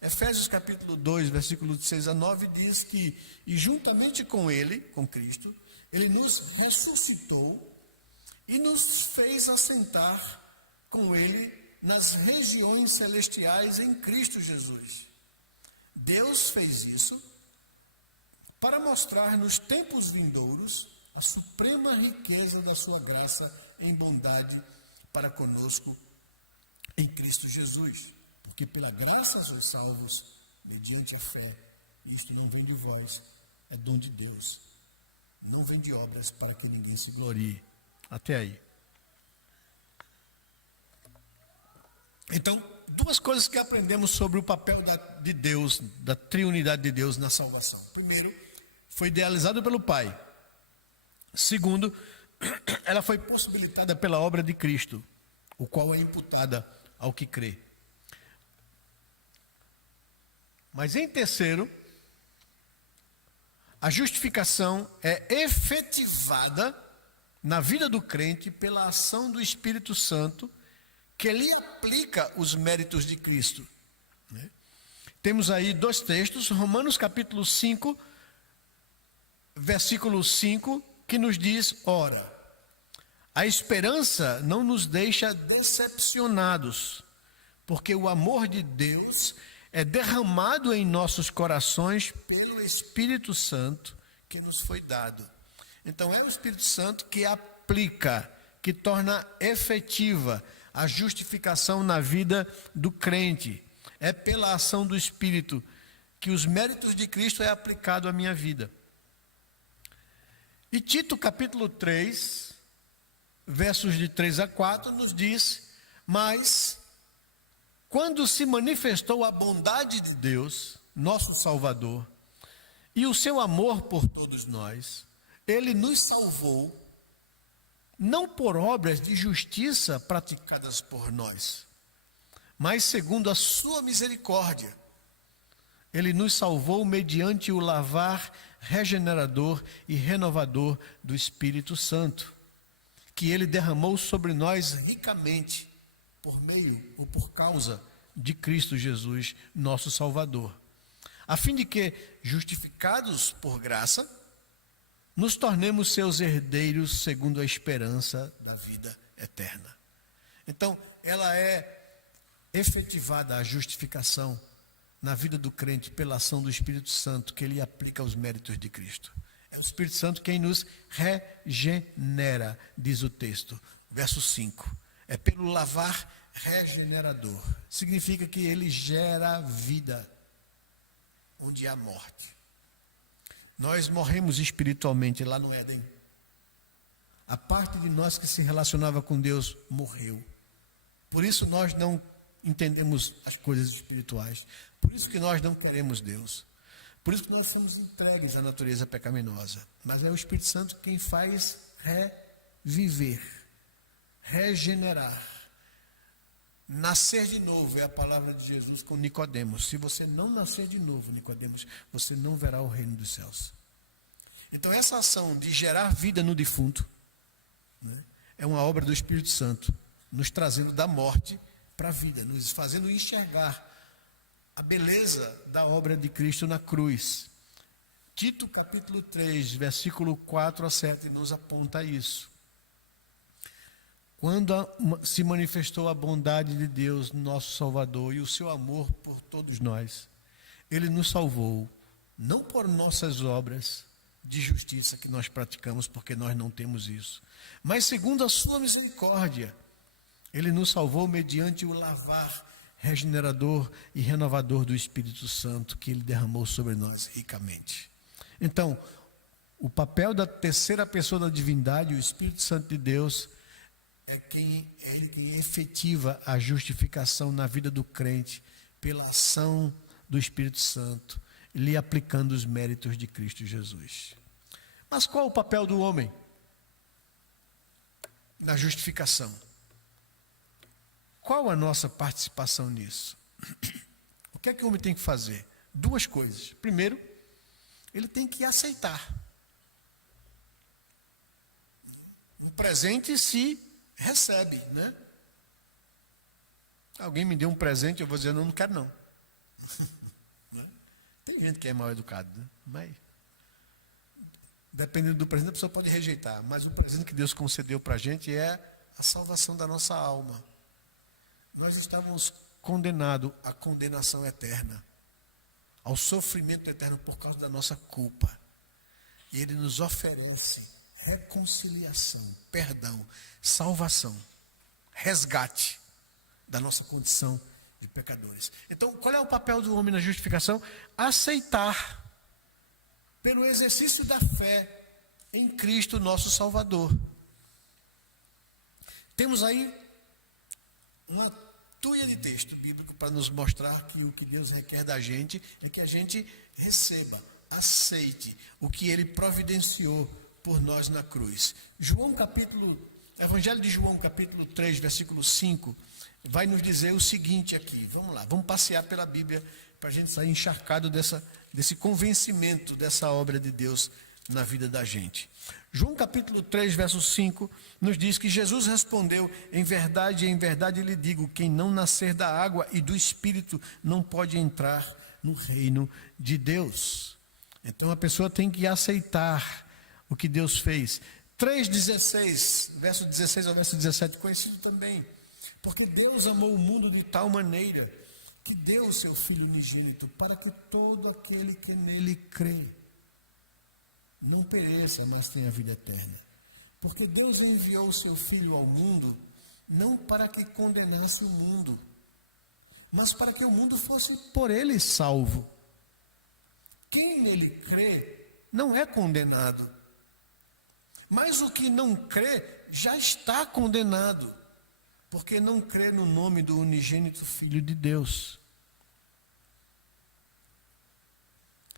Efésios capítulo 2, versículo de 6 a 9, diz que, e juntamente com ele, com Cristo, ele nos ressuscitou e nos fez assentar com ele nas regiões celestiais em Cristo Jesus. Deus fez isso para mostrar nos tempos vindouros a suprema riqueza da sua graça em bondade para conosco em Cristo Jesus. Porque pela graça sois salvos, mediante a fé. Isto não vem de vós, é dom de Deus. Não vem de obras para que ninguém se glorie. Até aí. Então, duas coisas que aprendemos sobre o papel de Deus, da triunidade de Deus na salvação. Primeiro, foi idealizado pelo Pai. Segundo, ela foi possibilitada pela obra de Cristo, o qual é imputada ao que crê. Mas em terceiro, a justificação é efetivada na vida do crente pela ação do Espírito Santo, que lhe aplica os méritos de Cristo. Temos aí dois textos, Romanos capítulo 5, versículo 5, que nos diz: ora, a esperança não nos deixa decepcionados, porque o amor de Deus é derramado em nossos corações pelo Espírito Santo que nos foi dado. Então é o Espírito Santo que aplica, que torna efetiva a justificação na vida do crente. É pela ação do Espírito que os méritos de Cristo é aplicado à minha vida. E Tito capítulo 3, versos de 3 a 4, nos diz: mas quando se manifestou a bondade de Deus, nosso Salvador, e o seu amor por todos nós, ele nos salvou, não por obras de justiça praticadas por nós, mas segundo a sua misericórdia. Ele nos salvou mediante o lavar regenerador e renovador do Espírito Santo, que ele derramou sobre nós ricamente, por meio ou por causa de Cristo Jesus, nosso Salvador, a fim de que, justificados por graça, nos tornemos seus herdeiros segundo a esperança da vida eterna. Então, ela é efetivada, a justificação na vida do crente pela ação do Espírito Santo, que ele aplica aos méritos de Cristo. É o Espírito Santo quem nos regenera, diz o texto, verso 5. É pelo lavar regenerador. Significa que ele gera vida onde há morte. Nós morremos espiritualmente lá no Éden. A parte de nós que se relacionava com Deus morreu. Por isso nós não entendemos as coisas espirituais. Por isso que nós não queremos Deus. Por isso que nós somos entregues à natureza pecaminosa. Mas é o Espírito Santo quem faz reviver, regenerar. Nascer de novo é a palavra de Jesus com Nicodemos. Se você não nascer de novo, Nicodemos, você não verá o reino dos céus. Então, essa ação de gerar vida no defunto, né, é uma obra do Espírito Santo, nos trazendo da morte para a vida, nos fazendo enxergar a beleza da obra de Cristo na cruz. Tito capítulo 3, versículo 4 a 7, nos aponta isso. Quando se manifestou a bondade de Deus, nosso Salvador, e o seu amor por todos nós, Ele nos salvou, não por nossas obras de justiça que nós praticamos, porque nós não temos isso, mas segundo a sua misericórdia, Ele nos salvou mediante o lavar regenerador e renovador do Espírito Santo que Ele derramou sobre nós ricamente. Então, o papel da terceira pessoa da divindade, o Espírito Santo de Deus, é quem efetiva a justificação na vida do crente pela ação do Espírito Santo, lhe aplicando os méritos de Cristo Jesus. Mas qual o papel do homem na justificação? Qual a nossa participação nisso? O que é que o homem tem que fazer? Duas coisas. Primeiro, ele tem que aceitar. Um presente se recebe, né? Alguém me deu um presente, eu vou dizer, não quero não. Tem gente que é mal educado, né? Mas, dependendo do presente, a pessoa pode rejeitar. Mas o presente que Deus concedeu para a gente é a salvação da nossa alma. Nós estávamos condenados à condenação eterna, ao sofrimento eterno por causa da nossa culpa. E Ele nos oferece reconciliação, perdão, salvação, resgate da nossa condição de pecadores. Então, qual é o papel do homem na justificação? Aceitar, pelo exercício da fé em Cristo, nosso Salvador. Temos aí uma tuia de texto bíblico para nos mostrar que o que Deus requer da gente é que a gente receba, aceite o que Ele providenciou por nós na cruz. Evangelho de João, capítulo 3, versículo 5, vai nos dizer o seguinte aqui. Vamos lá, vamos passear pela Bíblia para a gente sair encharcado desse convencimento dessa obra de Deus na vida da gente. João capítulo 3, verso 5, nos diz que Jesus respondeu: em verdade lhe digo, quem não nascer da água e do Espírito não pode entrar no reino de Deus. Então a pessoa tem que aceitar o que Deus fez. 3,16, verso 16 ao verso 17, conhecido também. Porque Deus amou o mundo de tal maneira que deu o seu Filho unigênito para que todo aquele que nele crê não pereça, mas tenha vida eterna. Porque Deus enviou o seu Filho ao mundo, não para que condenasse o mundo, mas para que o mundo fosse por ele salvo. Quem nele crê não é condenado, mas o que não crê já está condenado, porque não crê no nome do unigênito Filho de Deus.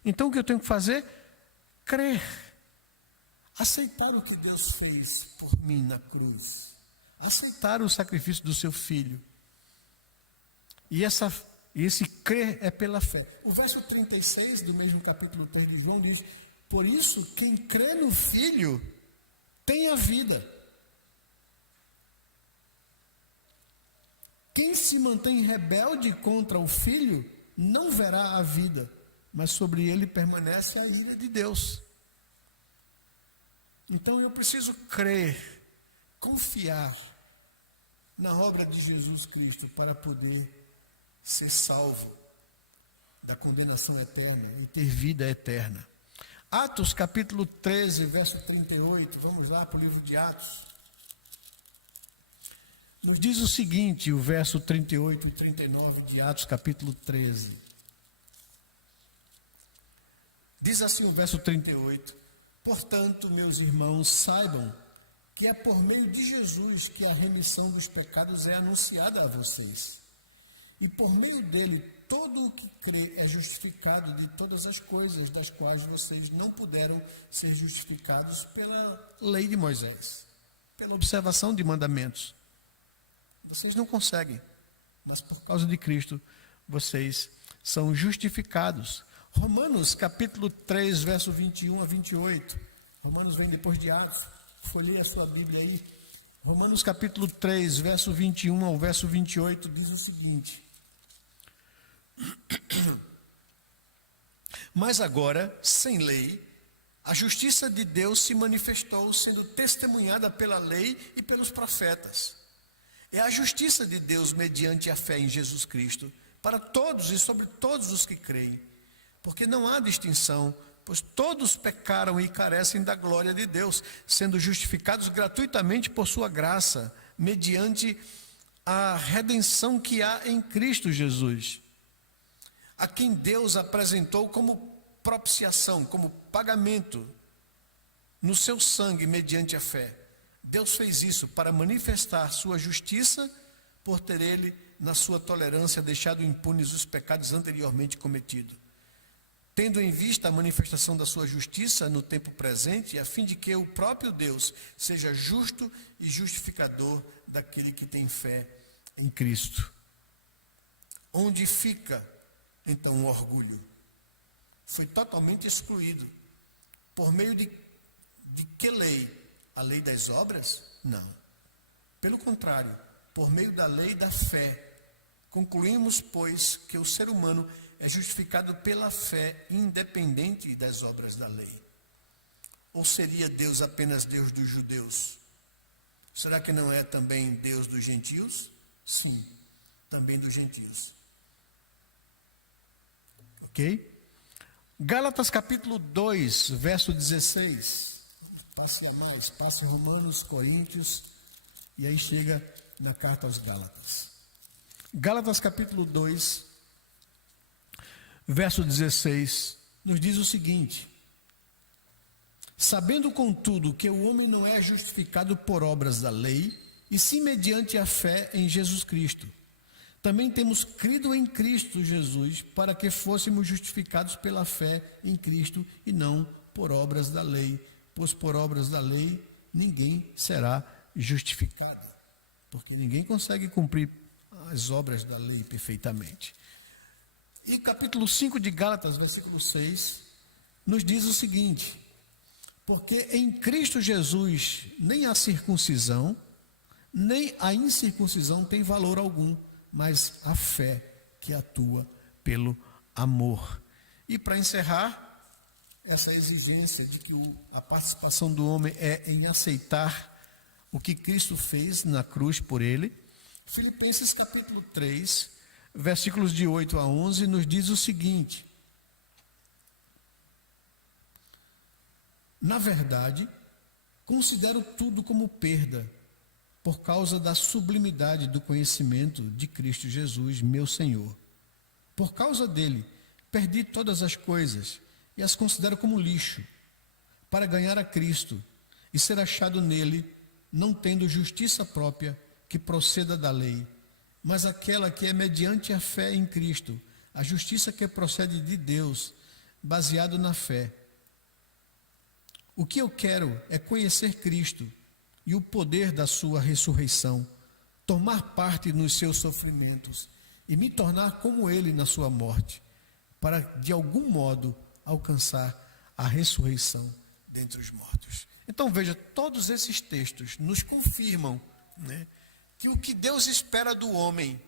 Então o que eu tenho que fazer? Crer, aceitar o que Deus fez por mim na cruz, aceitar o sacrifício do seu Filho. E esse crer é pela fé. O verso 36 do mesmo capítulo 3 de João diz: por isso, quem crê no Filho tem a vida. Quem se mantém rebelde contra o Filho não verá a vida, mas sobre ele permanece a ira de Deus. Então eu preciso crer, confiar na obra de Jesus Cristo para poder ser salvo da condenação eterna e ter vida eterna. Atos capítulo 13, verso 38, vamos lá para o livro de Atos. Nos diz o seguinte, o verso 38 e 39 de Atos capítulo 13. Diz assim o verso 38: portanto, meus irmãos, saibam que é por meio de Jesus que a remissão dos pecados é anunciada a vocês. E por meio dele, todo o que crê é justificado de todas as coisas das quais vocês não puderam ser justificados pela lei de Moisés, pela observação de mandamentos. Vocês não conseguem, mas por causa de Cristo, vocês são justificados. Romanos capítulo 3, verso 21 a 28. Romanos vem depois de Atos. Folheie a sua Bíblia aí. Romanos capítulo 3, verso 21 ao verso 28 diz o seguinte: Mas agora, sem lei, a justiça de Deus se manifestou, sendo testemunhada pela lei e pelos profetas. É a justiça de Deus mediante a fé em Jesus Cristo, para todos e sobre todos os que creem. Porque não há distinção, pois todos pecaram e carecem da glória de Deus, sendo justificados gratuitamente por sua graça, mediante a redenção que há em Cristo Jesus, a quem Deus apresentou como propiciação, como pagamento no seu sangue mediante a fé. Deus fez isso para manifestar sua justiça, por ter ele, na sua tolerância, deixado impunes os pecados anteriormente cometidos, tendo em vista a manifestação da sua justiça no tempo presente, a fim de que o próprio Deus seja justo e justificador daquele que tem fé em Cristo. Onde fica, então, o orgulho? Foi totalmente excluído. Por meio de que lei? A lei das obras? Não. Pelo contrário, por meio da lei da fé. Concluímos, pois, que o ser humano é justificado pela fé, independente das obras da lei. Ou seria Deus apenas Deus dos judeus? Será que não é também Deus dos gentios? Sim, também dos gentios. Ok? Gálatas capítulo 2, verso 16. Passe a mais, passe Romanos, Coríntios, e aí chega na carta aos Gálatas. Gálatas capítulo 2, verso 16, nos diz o seguinte: Sabendo, contudo, que o homem não é justificado por obras da lei, e sim mediante a fé em Jesus Cristo. Também temos crido em Cristo Jesus, para que fôssemos justificados pela fé em Cristo, e não por obras da lei. Pois por obras da lei ninguém será justificado, porque ninguém consegue cumprir as obras da lei perfeitamente. E capítulo 5 de Gálatas, versículo 6, nos diz o seguinte: Porque em Cristo Jesus nem a circuncisão, nem a incircuncisão tem valor algum, mas a fé que atua pelo amor. E para encerrar, essa exigência de que a participação do homem é em aceitar o que Cristo fez na cruz por ele, Filipenses capítulo 3, versículos de 8 a 11, nos diz o seguinte: Na verdade, considero tudo como perda, por causa da sublimidade do conhecimento de Cristo Jesus, meu Senhor. Por causa dele, perdi todas as coisas e as considero como lixo, para ganhar a Cristo e ser achado nele, não tendo justiça própria que proceda da lei, mas aquela que é mediante a fé em Cristo, a justiça que procede de Deus, baseado na fé. O que eu quero é conhecer Cristo e o poder da sua ressurreição, tomar parte nos seus sofrimentos e me tornar como ele na sua morte, para de algum modo alcançar a ressurreição dentre os mortos. Então veja, todos esses textos nos confirmam, né, que o que Deus espera do homem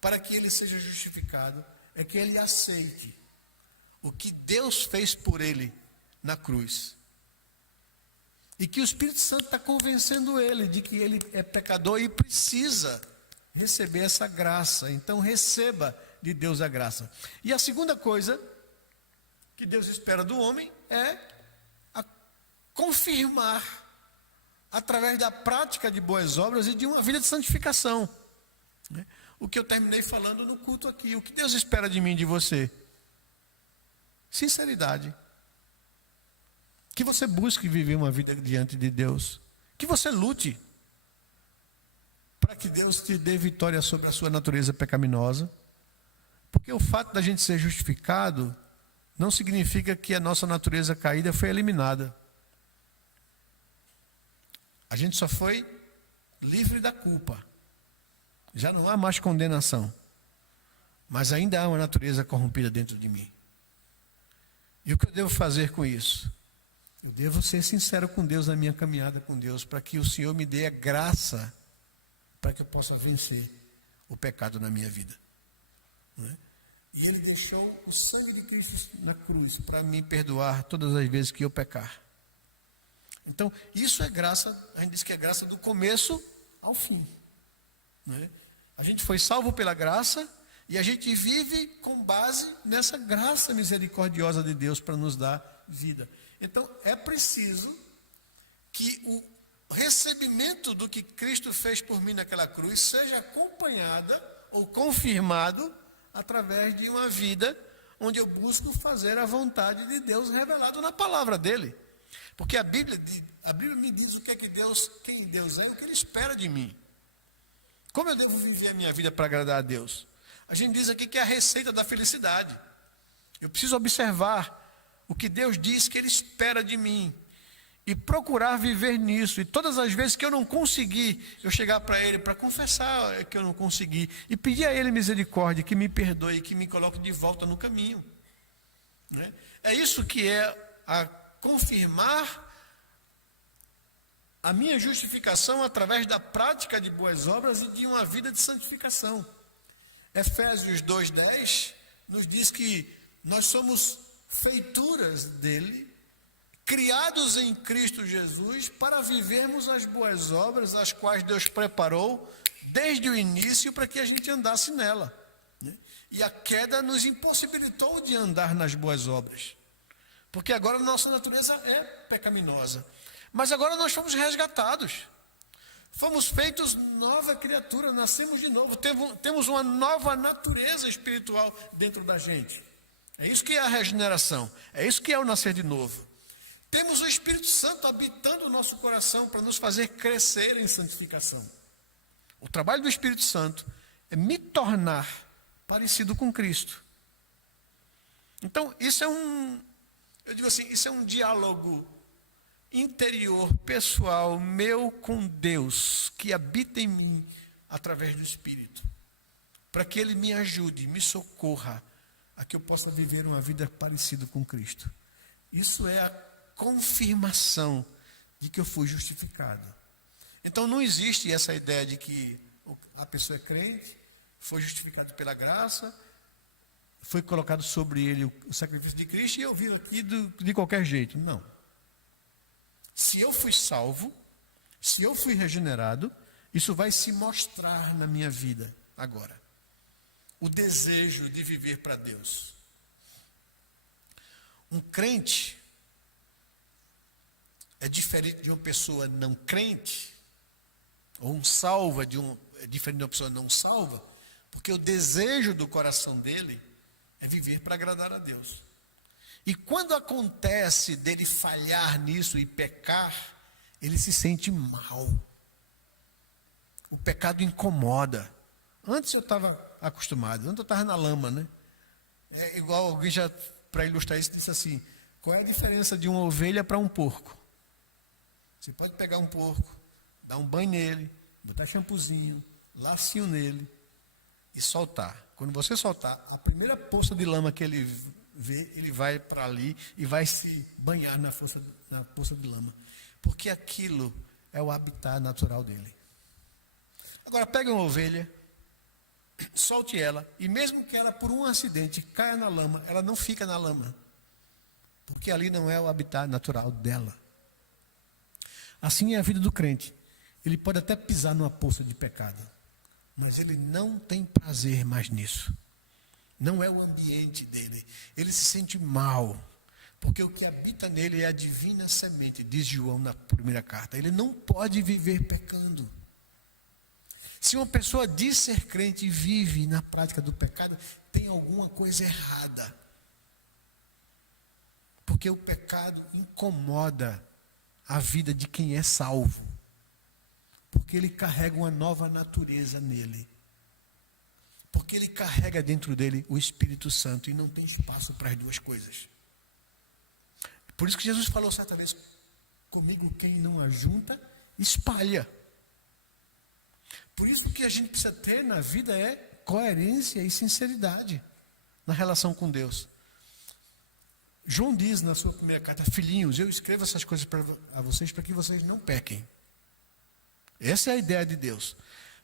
para que ele seja justificado é que ele aceite o que Deus fez por ele na cruz. E que o Espírito Santo está convencendo ele de que ele é pecador e precisa receber essa graça. Então receba de Deus a graça. E a segunda coisa que Deus espera do homem é a confirmar, através da prática de boas obras e de uma vida de santificação. O que eu terminei falando no culto aqui. O que Deus espera de mim e de você? Sinceridade. Que você busque viver uma vida diante de Deus. Que você lute para que Deus te dê vitória sobre a sua natureza pecaminosa. Porque o fato da gente ser justificado não significa que a nossa natureza caída foi eliminada. A gente só foi livre da culpa. Já não há mais condenação. Mas ainda há uma natureza corrompida dentro de mim. E o que eu devo fazer com isso? Eu devo ser sincero com Deus na minha caminhada com Deus, para que o Senhor me dê a graça para que eu possa vencer o pecado na minha vida. Não é? E Ele deixou o sangue de Cristo na cruz para me perdoar todas as vezes que eu pecar. Então, isso é graça, a gente diz que é graça do começo ao fim. Não é? A gente foi salvo pela graça e a gente vive com base nessa graça misericordiosa de Deus para nos dar vida. Então, é preciso que o recebimento do que Cristo fez por mim naquela cruz seja acompanhada ou confirmado através de uma vida onde eu busco fazer a vontade de Deus revelado na palavra dele. Porque a Bíblia me diz o que é que Deus, quem Deus é e o que Ele espera de mim. Como eu devo viver a minha vida para agradar a Deus? A gente diz aqui que é a receita da felicidade. Eu preciso observar o que Deus diz que Ele espera de mim e procurar viver nisso. E todas as vezes que eu não conseguir, eu chegar para Ele para confessar que eu não consegui e pedir a Ele misericórdia, que me perdoe, que me coloque de volta no caminho. Né? É isso que é a confirmar a minha justificação através da prática de boas obras e de uma vida de santificação. Efésios 2:10 nos diz que nós somos feituras dele, criados em Cristo Jesus para vivermos as boas obras, as quais Deus preparou desde o início para que a gente andasse nela. Né? E a queda nos impossibilitou de andar nas boas obras, porque agora a nossa natureza é pecaminosa. Mas agora nós fomos resgatados, fomos feitos nova criatura, nascemos de novo, temos uma nova natureza espiritual dentro da gente. É isso que é a regeneração, é isso que é o nascer de novo. Temos o Espírito Santo habitando o nosso coração para nos fazer crescer em santificação. O trabalho do Espírito Santo é me tornar parecido com Cristo. Então, isso é isso é um diálogo interior, pessoal, meu com Deus, que habita em mim através do Espírito, para que Ele me ajude, me socorra, a que eu possa viver uma vida parecida com Cristo. Isso é a confirmação de que eu fui justificado. Então não existe essa ideia de que a pessoa é crente, foi justificado pela graça, foi colocado sobre ele o sacrifício de Cristo e eu vim aqui de qualquer jeito. Não. Se eu fui salvo, se eu fui regenerado, isso vai se mostrar na minha vida agora. O desejo de viver para Deus. Um crente é diferente de uma pessoa não crente, ou um salvo é diferente de uma pessoa não salva, porque o desejo do coração dele é viver para agradar a Deus. E quando acontece dele falhar nisso e pecar, ele se sente mal. O pecado incomoda. Antes eu estava acostumado, antes eu estava na lama, né? É igual alguém já, para ilustrar isso, disse assim: qual é a diferença de uma ovelha para um porco? Você pode pegar um porco, dar um banho nele, botar shampoozinho, lacinho nele e soltar. Quando você soltar, a primeira poça de lama que ele vê, ele vai para ali e vai se banhar na poça de lama. Porque aquilo é o habitat natural dele. Agora, pega uma ovelha, solte ela, e mesmo que ela, por um acidente, caia na lama, ela não fica na lama. Porque ali não é o habitat natural dela. Assim é a vida do crente. Ele pode até pisar numa poça de pecado, mas ele não tem prazer mais nisso. Não é o ambiente dele. Ele se sente mal, porque o que habita nele é a divina semente, diz João na primeira carta. Ele não pode viver pecando. Se uma pessoa diz ser crente e vive na prática do pecado, tem alguma coisa errada. Porque o pecado incomoda a vida de quem é salvo. Porque ele carrega uma nova natureza nele. Porque ele carrega dentro dele o Espírito Santo e não tem espaço para as duas coisas. Por isso que Jesus falou certa vez: comigo quem não ajunta, espalha. Por isso que a gente precisa ter na vida é coerência e sinceridade na relação com Deus. João diz na sua primeira carta: filhinhos, eu escrevo essas coisas a vocês para que vocês não pequem. Essa é a ideia de Deus.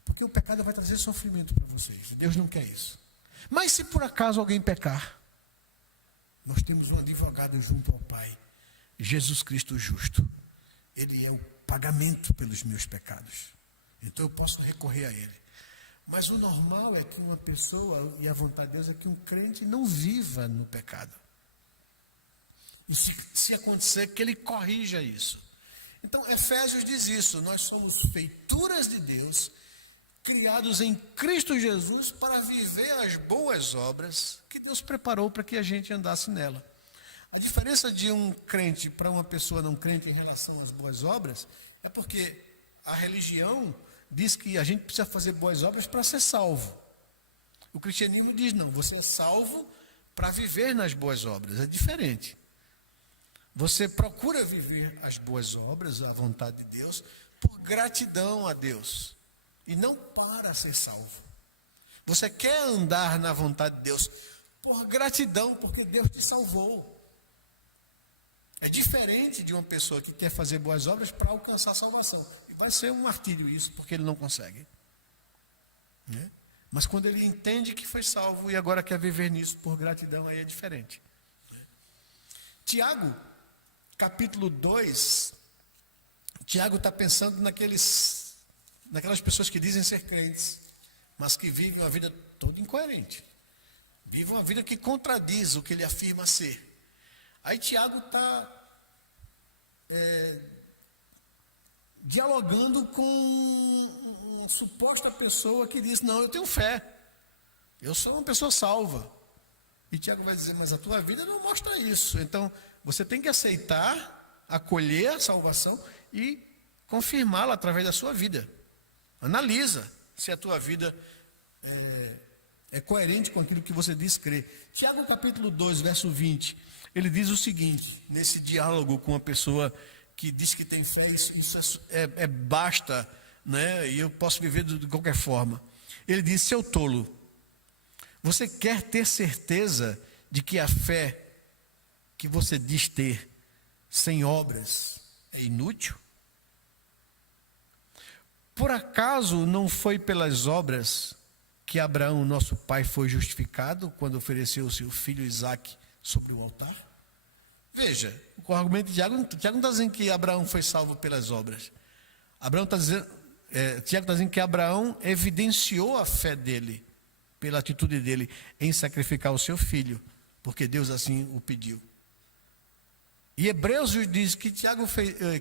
Porque o pecado vai trazer sofrimento para vocês. Deus não quer isso. Mas se por acaso alguém pecar, nós temos um advogado junto ao Pai, Jesus Cristo justo. Ele é o pagamento pelos meus pecados. Então eu posso recorrer a Ele. Mas o normal é que uma pessoa, e a vontade de Deus é que um crente não viva no pecado. E se acontecer, que ele corrija isso. Então Efésios diz isso: nós somos feituras de Deus, criados em Cristo Jesus para viver as boas obras que Deus preparou para que a gente andasse nela. A diferença de um crente para uma pessoa não crente em relação às boas obras é porque a religião diz que a gente precisa fazer boas obras para ser salvo. O cristianismo diz: não, você é salvo para viver nas boas obras. É diferente. Você procura viver as boas obras, a vontade de Deus, por gratidão a Deus, e não para ser salvo. Você quer andar na vontade de Deus por gratidão, porque Deus te salvou. É diferente de uma pessoa que quer fazer boas obras para alcançar a salvação. E vai ser um martírio isso, porque ele não consegue. Né? Mas quando ele entende que foi salvo e agora quer viver nisso por gratidão, aí é diferente. Tiago, capítulo 2, Tiago está pensando naquelas pessoas que dizem ser crentes, mas que vivem uma vida toda incoerente. Vivem uma vida que contradiz o que ele afirma ser. Aí Tiago está dialogando com uma suposta pessoa que diz: não, eu tenho fé, eu sou uma pessoa salva. E Tiago vai dizer: mas a tua vida não mostra isso. Então você tem que aceitar, acolher a salvação e confirmá-la através da sua vida. Analisa se a tua vida é coerente com aquilo que você diz crer. Tiago capítulo 2, verso 20, ele diz o seguinte, nesse diálogo com uma pessoa que diz que tem fé, isso basta, né? E eu posso viver de qualquer forma. Ele diz: seu tolo, você quer ter certeza de que a fé que você diz ter sem obras é inútil? Por acaso não foi pelas obras que Abraão, nosso pai, foi justificado quando ofereceu o seu filho Isaque sobre o altar? Veja, o argumento de Tiago não está dizendo que Abraão foi salvo pelas obras. Tiago está dizendo que Abraão evidenciou a fé dele, pela atitude dele em sacrificar o seu filho, porque Deus assim o pediu. E Hebreus diz que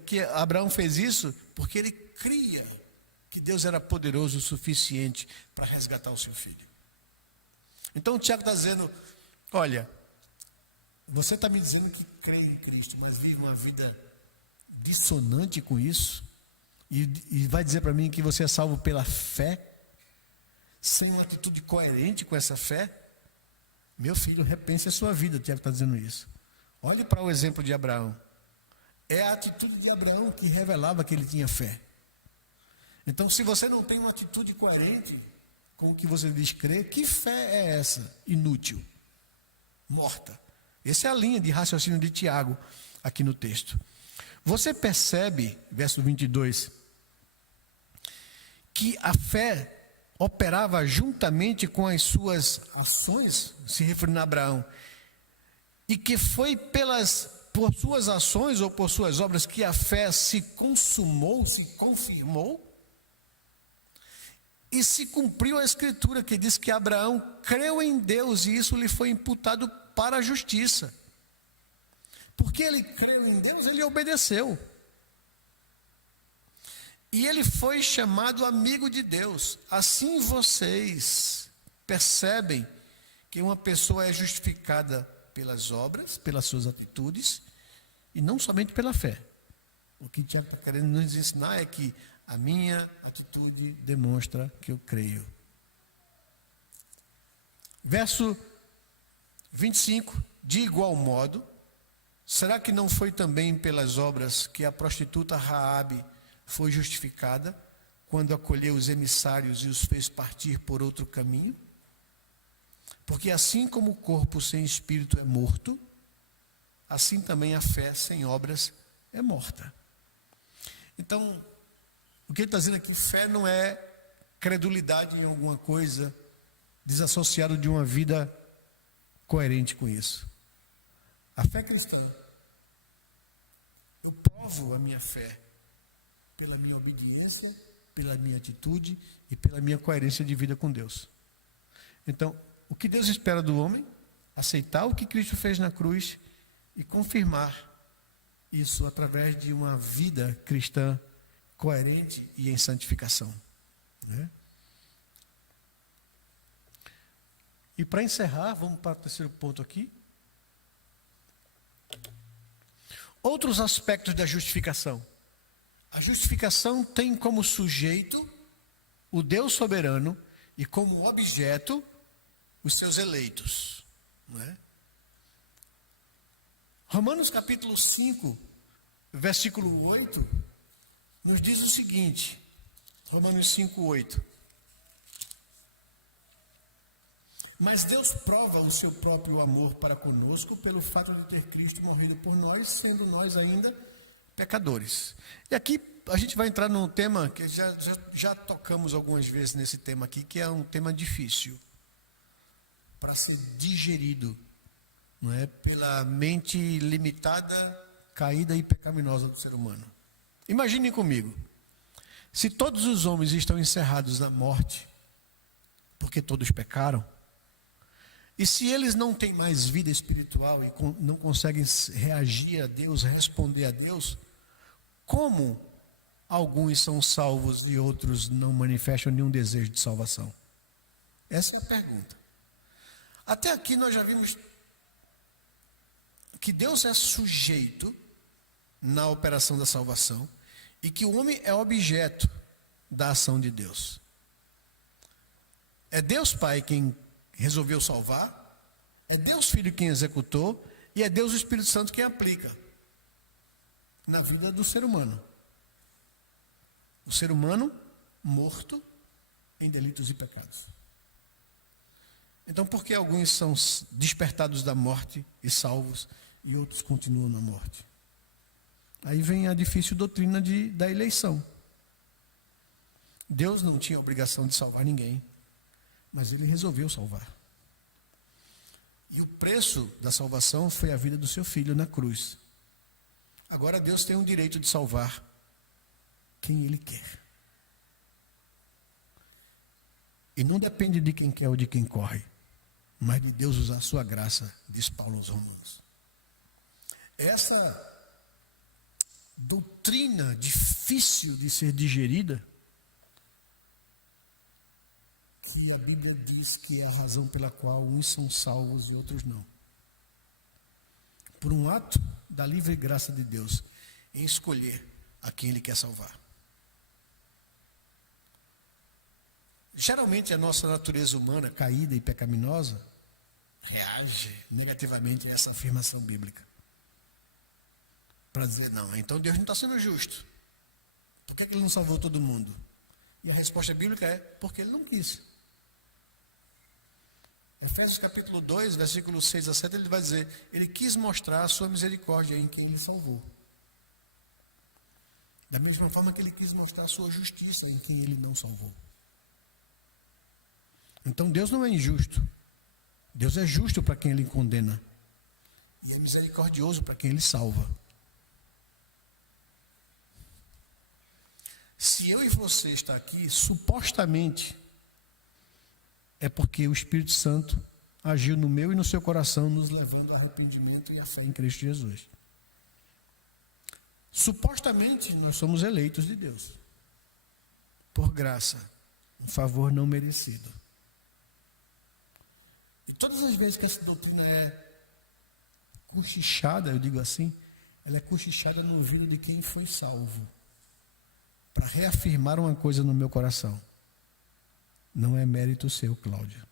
que Abraão fez isso porque ele cria que Deus era poderoso o suficiente para resgatar o seu filho. Então o Tiago está dizendo: olha, você está me dizendo que crê em Cristo, mas vive uma vida dissonante com isso, e vai dizer para mim que você é salvo pela fé, sem uma atitude coerente com essa fé? Meu filho, repense a sua vida. O Tiago está dizendo isso. Olhe para o exemplo de Abraão. É a atitude de Abraão que revelava que ele tinha fé. Então, se você não tem uma atitude coerente com o que você diz crer, que fé é essa? Inútil, morta. Essa é a linha de raciocínio de Tiago aqui no texto. Você percebe, verso 22, que a fé operava juntamente com as suas ações, se referindo a Abraão, e que foi por suas ações ou por suas obras que a fé se consumou, se confirmou, e se cumpriu a escritura que diz que Abraão creu em Deus e isso lhe foi imputado para a justiça. Porque ele creu em Deus, ele obedeceu. E ele foi chamado amigo de Deus. Assim vocês percebem que uma pessoa é justificada pelas obras, pelas suas atitudes, e não somente pela fé. O que Tiago está querendo nos ensinar é que a minha atitude demonstra que eu creio. Verso 25, de igual modo, será que não foi também pelas obras que a prostituta Raabe foi justificada, quando acolheu os emissários e os fez partir por outro caminho? Porque assim como o corpo sem espírito é morto, assim também a fé sem obras é morta. Então, o que ele está dizendo aqui, fé não é credulidade em alguma coisa, desassociado de uma vida coerente com isso. A fé cristã, eu provo a minha fé pela minha obediência, pela minha atitude e pela minha coerência de vida com Deus. Então, o que Deus espera do homem? Aceitar o que Cristo fez na cruz e confirmar isso através de uma vida cristã coerente e em santificação, né? E para encerrar, vamos para o terceiro ponto aqui. Outros aspectos da justificação. A justificação tem como sujeito o Deus soberano e como objeto os seus eleitos, não é? Romanos capítulo 5, versículo 8, nos diz o seguinte, Romanos 5, 8. Mas Deus prova o seu próprio amor para conosco pelo fato de ter Cristo morrido por nós, sendo nós ainda pecadores. E aqui a gente vai entrar num tema que já tocamos algumas vezes nesse tema aqui, que é um tema difícil para ser digerido, não é? Pela mente limitada, caída e pecaminosa do ser humano. Imaginem comigo, se todos os homens estão encerrados na morte, porque todos pecaram, e se eles não têm mais vida espiritual e não conseguem reagir a Deus, responder a Deus, como alguns são salvos e outros não manifestam nenhum desejo de salvação? Essa é a pergunta. Até aqui nós já vimos que Deus é sujeito na operação da salvação e que o homem é objeto da ação de Deus. É Deus Pai quem resolveu salvar, é Deus Filho quem executou e é Deus Espírito Santo quem aplica na vida do ser humano. O ser humano morto em delitos e pecados. Então, por que alguns são despertados da morte e salvos e outros continuam na morte? Aí vem a difícil doutrina da eleição. Deus não tinha obrigação de salvar ninguém, mas Ele resolveu salvar. E o preço da salvação foi a vida do seu filho na cruz. Agora Deus tem o direito de salvar quem Ele quer. E não depende de quem quer ou de quem corre, mas de Deus usar a sua graça, diz Paulo aos Romanos. Essa doutrina difícil de ser digerida, que a Bíblia diz que é a razão pela qual uns são salvos e outros não. Por um ato da livre graça de Deus em escolher a quem Ele quer salvar. Geralmente a nossa natureza humana, caída e pecaminosa, reage negativamente a essa afirmação bíblica. Para dizer, não, então Deus não está sendo justo. Por que Ele não salvou todo mundo? E a resposta bíblica é, porque Ele não quis. Efésios capítulo 2, versículos 6 a 7, ele vai dizer, Ele quis mostrar a sua misericórdia em quem Ele salvou. Da mesma forma que Ele quis mostrar a sua justiça em quem Ele não salvou. Então Deus não é injusto. Deus é justo para quem Ele condena. E é misericordioso para quem Ele salva. Se eu e você está aqui, supostamente, é porque o Espírito Santo agiu no meu e no seu coração, nos levando ao arrependimento e à fé em Cristo Jesus. Supostamente, nós somos eleitos de Deus. Por graça, um favor não merecido. E todas as vezes que essa doutrina é cochichada, eu digo assim, ela é cochichada no ouvido de quem foi salvo. Para reafirmar uma coisa no meu coração. Não é mérito seu, Cláudia.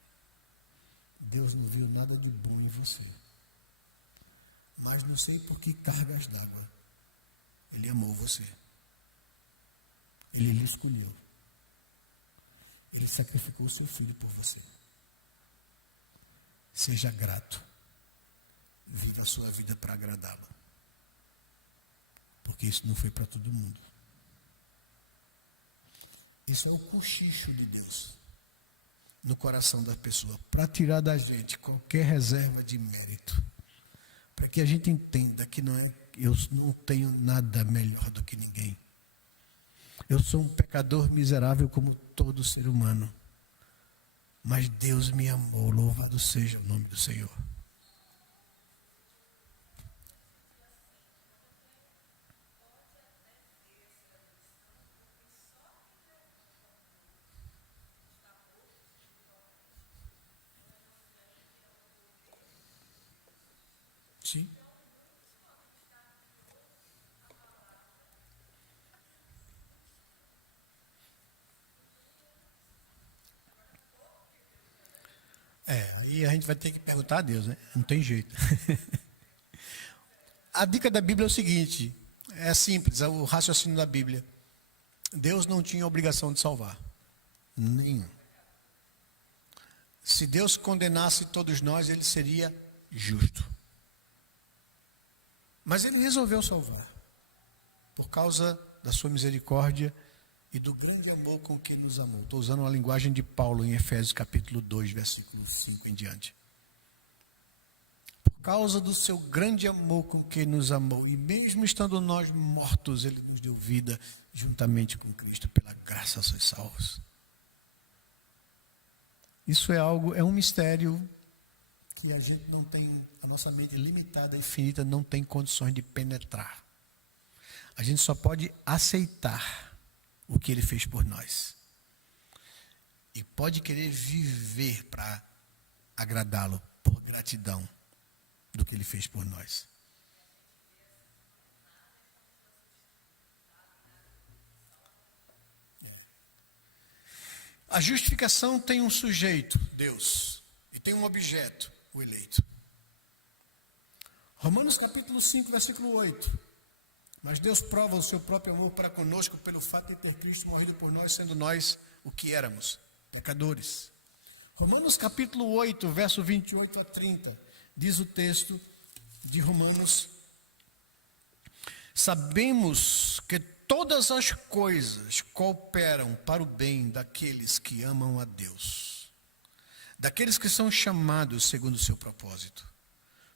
Deus não viu nada de bom em você. Mas não sei por que cargas d'água. Ele amou você. Ele lhe escolheu. Ele sacrificou o seu filho por você. Seja grato. viva a sua vida para agradá-lo. Porque isso não foi para todo mundo. Isso é um cochicho de Deus no coração da pessoa, para tirar da gente qualquer reserva de mérito, para que a gente entenda que eu não tenho nada melhor do que ninguém. Eu sou um pecador miserável como todo ser humano, mas Deus me amou, louvado seja o nome do Senhor. Sim. E a gente vai ter que perguntar a Deus, né? Não tem jeito. A dica da Bíblia é o seguinte, é simples, é o raciocínio da Bíblia. Deus não tinha obrigação de salvar. Nenhum. Se Deus condenasse todos nós, ele seria justo. Mas ele resolveu salvar, por causa da sua misericórdia e do grande amor com que nos amou. Estou usando a linguagem de Paulo em Efésios capítulo 2, versículo 5 em diante. Por causa do seu grande amor com que nos amou, e mesmo estando nós mortos, ele nos deu vida juntamente com Cristo, pela graça sois salvos. Isso é um mistério que a gente não tem, a nossa mente limitada e finita não tem condições de penetrar. A gente só pode aceitar o que ele fez por nós. E pode querer viver para agradá-lo por gratidão do que ele fez por nós. A justificação tem um sujeito, Deus, e tem um objeto, o eleito. Romanos capítulo 5, versículo 8. Mas Deus prova o seu próprio amor para conosco pelo fato de ter Cristo morrido por nós, sendo nós o que éramos, pecadores. Romanos capítulo 8, verso 28 a 30, diz o texto de Romanos: sabemos que todas as coisas cooperam para o bem daqueles que amam a Deus, daqueles que são chamados segundo o seu propósito.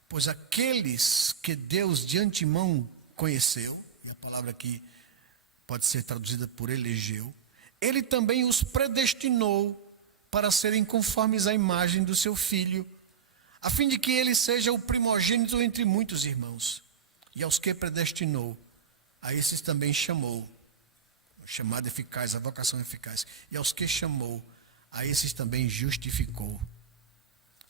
Pois aqueles que Deus de antemão conheceu, e a palavra aqui pode ser traduzida por elegeu, ele também os predestinou para serem conformes à imagem do seu Filho, a fim de que ele seja o primogênito entre muitos irmãos. E aos que predestinou, a esses também chamou, o chamado eficaz, a vocação eficaz. E aos que chamou, a esses também justificou.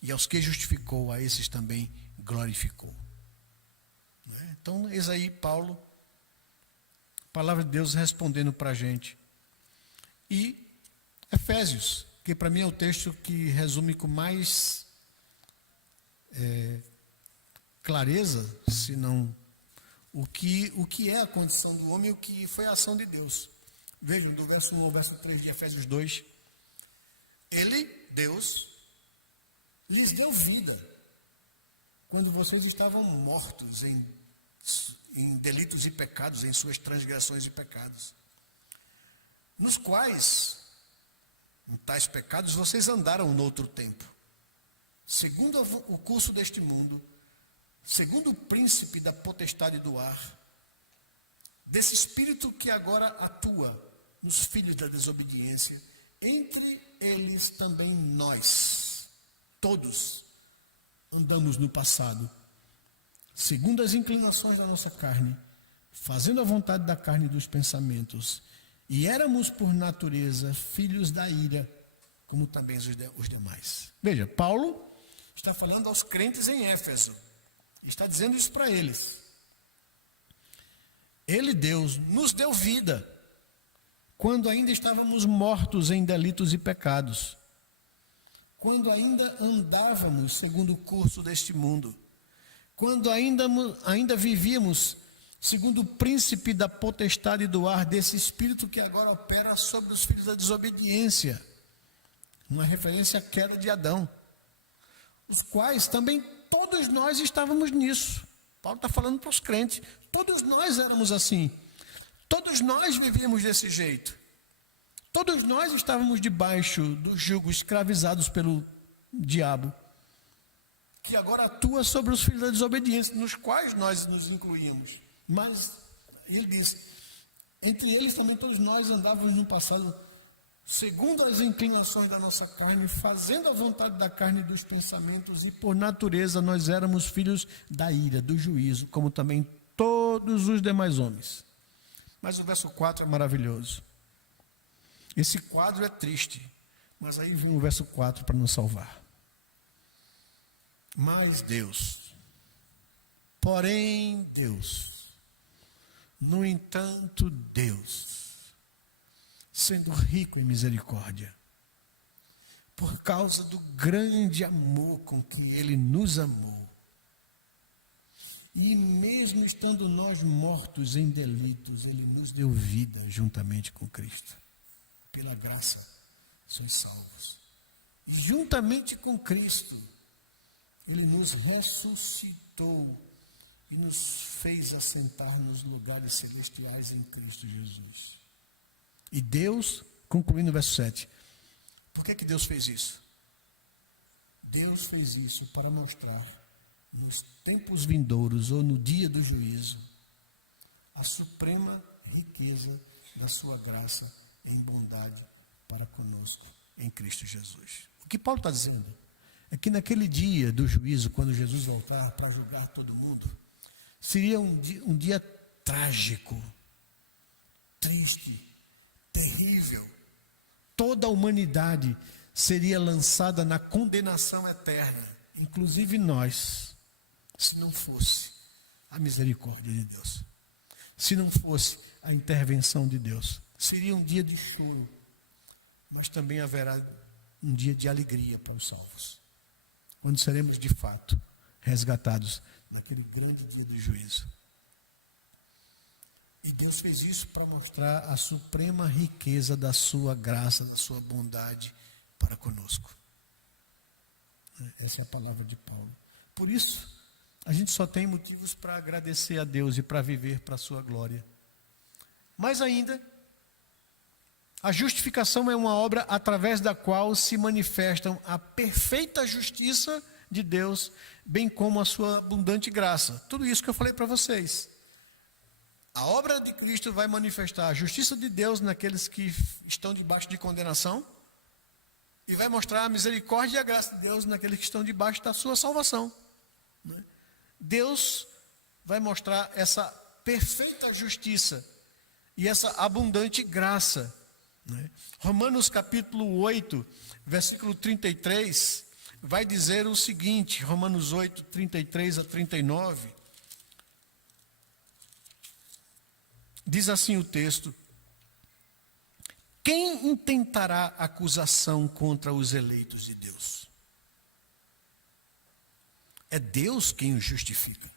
E aos que justificou, a esses também glorificou. Então, eis aí Paulo, a palavra de Deus respondendo para a gente. E Efésios, que para mim é o texto que resume com mais clareza, se não o que é a condição do homem e o que foi a ação de Deus. Vejam, do verso 1 ao verso 3 de Efésios 2. Ele, Deus, lhes deu vida quando vocês estavam mortos em delitos e pecados, em suas transgressões e pecados, nos quais, em tais pecados, vocês andaram no outro tempo, segundo o curso deste mundo, segundo o príncipe da potestade do ar, desse espírito que agora atua nos filhos da desobediência, entre eles também nós, todos, andamos no passado, segundo as inclinações da nossa carne, fazendo a vontade da carne e dos pensamentos, e éramos por natureza filhos da ira, como também os demais. Veja, Paulo está falando aos crentes em Éfeso, está dizendo isso para eles. Ele, Deus, nos deu vida, quando ainda estávamos mortos em delitos e pecados, quando ainda andávamos segundo o curso deste mundo, quando ainda vivíamos segundo o príncipe da potestade do ar, desse espírito que agora opera sobre os filhos da desobediência, uma referência à queda de Adão, os quais também todos Todos nós estávamos nisso. Paulo está falando para os crentes. Todos nós éramos assim. Todos nós vivíamos desse jeito. Todos nós estávamos debaixo do jugo, escravizados pelo diabo, que agora atua sobre os filhos da desobediência, nos quais nós nos incluímos. Mas, ele diz, entre eles também todos nós andávamos no passado, segundo as inclinações da nossa carne, fazendo a vontade da carne e dos pensamentos, e por natureza nós éramos filhos da ira, do juízo, como também todos os demais homens. Mas o verso 4 é maravilhoso. Esse quadro é triste, mas aí vem o verso 4 para nos salvar. Mas Deus, porém Deus, no entanto Deus, sendo rico em misericórdia, por causa do grande amor com que Ele nos amou, e mesmo estando nós mortos em delitos, Ele nos deu vida juntamente com Cristo. Pela graça sois salvos. E juntamente com Cristo, Ele nos ressuscitou e nos fez assentar nos lugares celestiais em Cristo Jesus. E Deus, concluindo o verso 7, por que Deus fez isso? Deus fez isso para mostrar nos tempos vindouros ou no dia do juízo a suprema riqueza da sua graça em bondade para conosco em Cristo Jesus. O que Paulo está dizendo é que naquele dia do juízo, quando Jesus voltar para julgar todo mundo, seria um dia trágico, triste, terrível. Toda a humanidade seria lançada na condenação eterna, inclusive nós, se não fosse a misericórdia de Deus, se não fosse a intervenção de Deus. Seria um dia de choro, mas também haverá um dia de alegria para os salvos, quando seremos de fato resgatados naquele grande dia do juízo. E Deus fez isso para mostrar a suprema riqueza da sua graça, da sua bondade para conosco. Essa é a palavra de Paulo. Por isso, a gente só tem motivos para agradecer a Deus e para viver para a sua glória. Mas ainda, a justificação é uma obra através da qual se manifestam a perfeita justiça de Deus, bem como a sua abundante graça. Tudo isso que eu falei para vocês. A obra de Cristo vai manifestar a justiça de Deus naqueles que estão debaixo de condenação e vai mostrar a misericórdia e a graça de Deus naqueles que estão debaixo da sua salvação. Deus vai mostrar essa perfeita justiça e essa abundante graça. Romanos capítulo 8, versículo 33, vai dizer o seguinte, Romanos 8, 33 a 39, diz assim o texto: quem intentará acusação contra os eleitos de Deus? É Deus quem os justifica.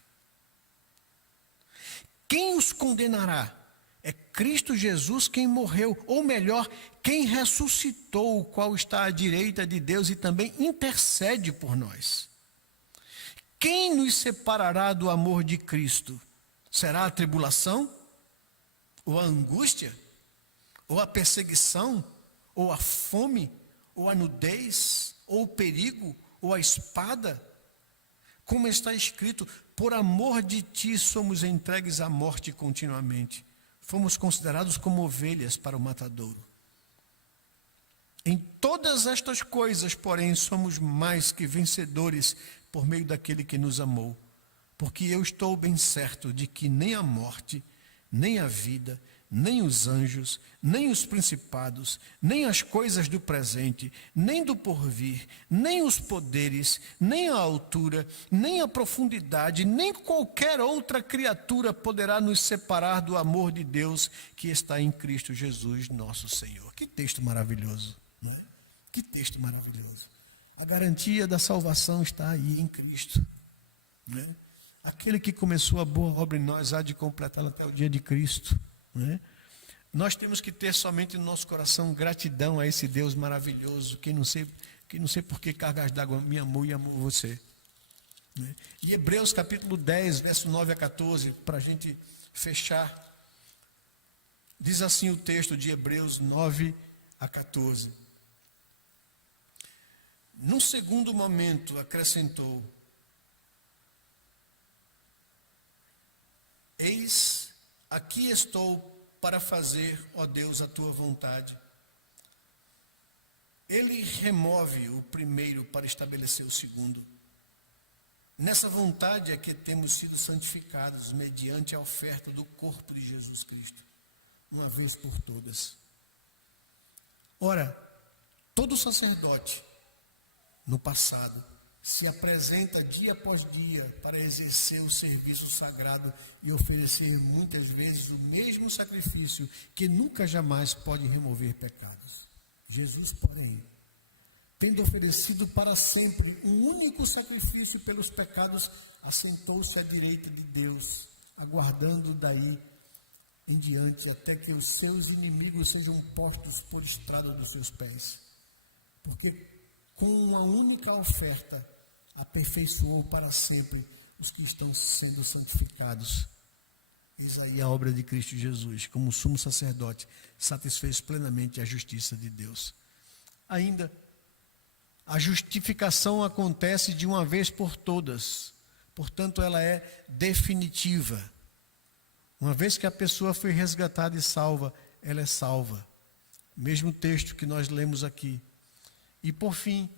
Quem os condenará? É Cristo Jesus quem morreu, ou melhor, quem ressuscitou, o qual está à direita de Deus e também intercede por nós. Quem nos separará do amor de Cristo? Será a tribulação? Ou a angústia? Ou a perseguição? Ou a fome? Ou a nudez? Ou o perigo? Ou a espada? Como está escrito, por amor de ti somos entregues à morte continuamente. Fomos considerados como ovelhas para o matadouro. Em todas estas coisas, porém, somos mais que vencedores por meio daquele que nos amou. Porque eu estou bem certo de que nem a morte, nem a vida, nem os anjos, nem os principados, nem as coisas do presente, nem do porvir, nem os poderes, nem a altura, nem a profundidade, nem qualquer outra criatura poderá nos separar do amor de Deus que está em Cristo Jesus, nosso Senhor. Que texto maravilhoso, não é? Que texto maravilhoso. A garantia da salvação está aí em Cristo, não é? Aquele que começou a boa obra em nós há de completá-la até o dia de Cristo. Nós temos que ter somente no nosso coração gratidão a esse Deus maravilhoso, que não sei por que cargas d'água me amou e amou você. né? E Hebreus capítulo 10, verso 9 a 14, para a gente fechar, diz assim o texto de Hebreus 9 a 14. Num segundo momento acrescentou: eis, aqui estou para fazer, ó Deus, a tua vontade. Ele remove o primeiro para estabelecer o segundo. Nessa vontade é que temos sido santificados mediante a oferta do corpo de Jesus Cristo, uma vez por todas. Ora, todo sacerdote, no passado, se apresenta dia após dia para exercer o serviço sagrado e oferecer muitas vezes o mesmo sacrifício que nunca jamais pode remover pecados. Jesus, porém, tendo oferecido para sempre um único sacrifício pelos pecados, assentou-se à direita de Deus, aguardando daí em diante até que os seus inimigos sejam postos por estrada dos seus pés. Porque com uma única oferta aperfeiçoou para sempre os que estão sendo santificados. Eis aí a obra de Cristo Jesus, como sumo sacerdote, satisfez plenamente a justiça de Deus. Ainda, a justificação acontece de uma vez por todas, portanto ela é definitiva. Uma vez que a pessoa foi resgatada e salva, ela é salva. Mesmo texto que nós lemos aqui. E por fim,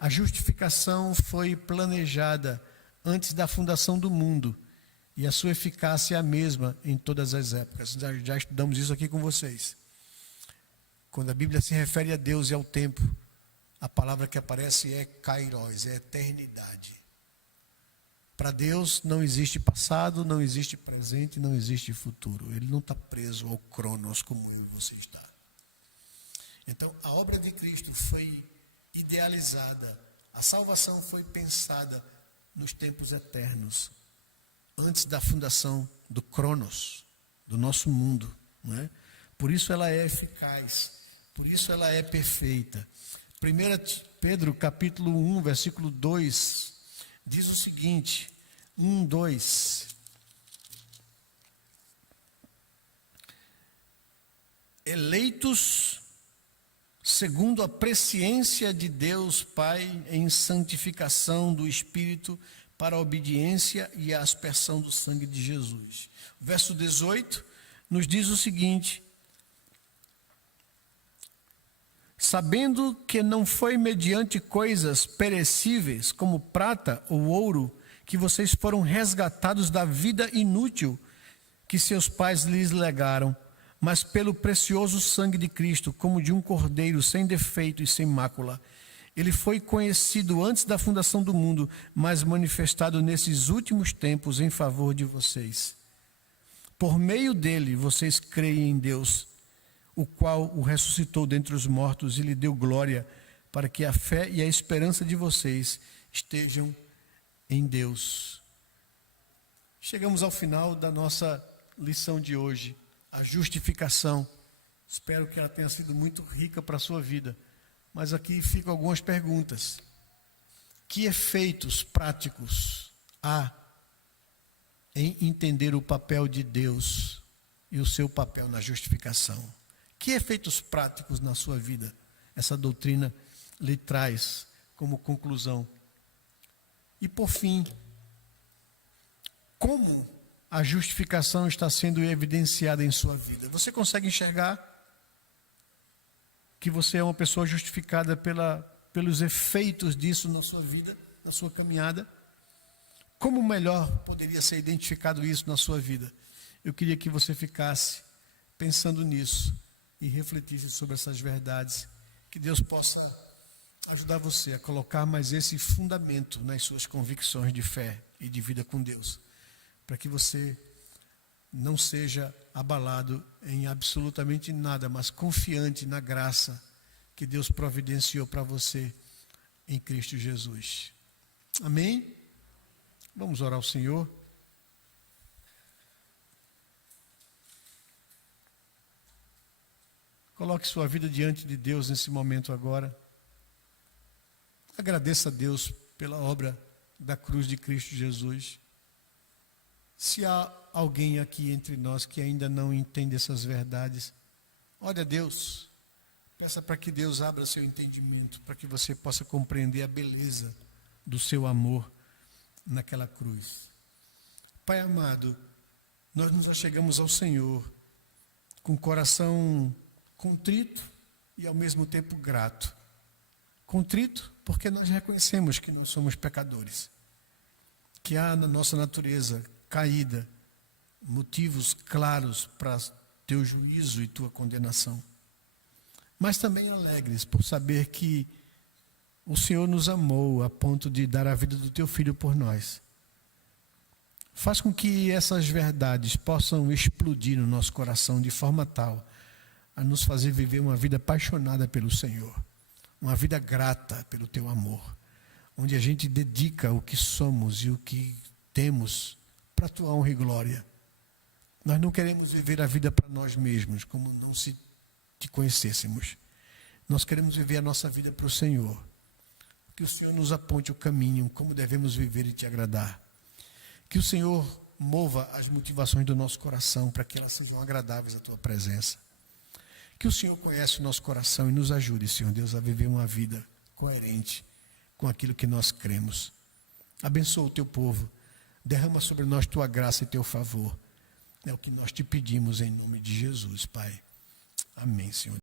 a justificação foi planejada antes da fundação do mundo, e a sua eficácia é a mesma em todas as épocas. Já estudamos isso aqui com vocês. Quando a Bíblia se refere a Deus e ao tempo, a palavra que aparece é kairos, é eternidade. Para Deus não existe passado, não existe presente, não existe futuro. Ele não está preso ao cronos como eu e você está. Então, a obra de Cristo foi idealizada, a salvação foi pensada nos tempos eternos, antes da fundação do cronos, do nosso mundo, não é? Por isso ela é eficaz, por isso ela é perfeita. 1 Pedro capítulo 1, versículo 2, diz o seguinte, 1, 2. Eleitos segundo a presciência de Deus Pai em santificação do Espírito para a obediência e a aspersão do sangue de Jesus. O verso 18 nos diz o seguinte: sabendo que não foi mediante coisas perecíveis, como prata ou ouro, que vocês foram resgatados da vida inútil que seus pais lhes legaram, mas pelo precioso sangue de Cristo, como de um cordeiro sem defeito e sem mácula. Ele foi conhecido antes da fundação do mundo, mas manifestado nesses últimos tempos em favor de vocês. Por meio dele, vocês creem em Deus, o qual o ressuscitou dentre os mortos e lhe deu glória, para que a fé e a esperança de vocês estejam em Deus. Chegamos ao final da nossa lição de hoje, a justificação. Espero que ela tenha sido muito rica para a sua vida, mas aqui ficam algumas perguntas. Que efeitos práticos há em entender o papel de Deus e o seu papel na justificação? Que efeitos práticos na sua vida essa doutrina lhe traz como conclusão? E por fim, como a justificação está sendo evidenciada em sua vida? Você consegue enxergar que você é uma pessoa justificada pelos efeitos disso na sua vida, na sua caminhada? Como melhor poderia ser identificado isso na sua vida? Eu queria que você ficasse pensando nisso e refletisse sobre essas verdades. Que Deus possa ajudar você a colocar mais esse fundamento nas suas convicções de fé e de vida com Deus, para que você não seja abalado em absolutamente nada, mas confiante na graça que Deus providenciou para você em Cristo Jesus. Amém? Vamos orar ao Senhor. Coloque sua vida diante de Deus nesse momento agora. Agradeça a Deus pela obra da cruz de Cristo Jesus. Se há alguém aqui entre nós que ainda não entende essas verdades, ore a Deus. Peça para que Deus abra seu entendimento, para que você possa compreender a beleza do seu amor naquela cruz. Pai amado, nós nos achegamos ao Senhor com o coração contrito e ao mesmo tempo grato. Contrito porque nós reconhecemos que não somos pecadores, que há na nossa natureza caída motivos claros para teu juízo e tua condenação. Mas também alegres por saber que o Senhor nos amou a ponto de dar a vida do teu Filho por nós. Faz com que essas verdades possam explodir no nosso coração de forma tal a nos fazer viver uma vida apaixonada pelo Senhor, uma vida grata pelo teu amor, onde a gente dedica o que somos e o que temos para a tua honra e glória. Nós não queremos viver a vida para nós mesmos, como não se te conhecêssemos. Nós queremos viver a nossa vida para o Senhor. Que o Senhor nos aponte o caminho, como devemos viver e te agradar. Que o Senhor mova as motivações do nosso coração para que elas sejam agradáveis à tua presença. Que o Senhor conhece o nosso coração e nos ajude, Senhor Deus, a viver uma vida coerente com aquilo que nós cremos. Abençoa o teu povo. Derrama sobre nós tua graça e teu favor. É o que nós te pedimos em nome de Jesus, Pai. Amém, Senhor.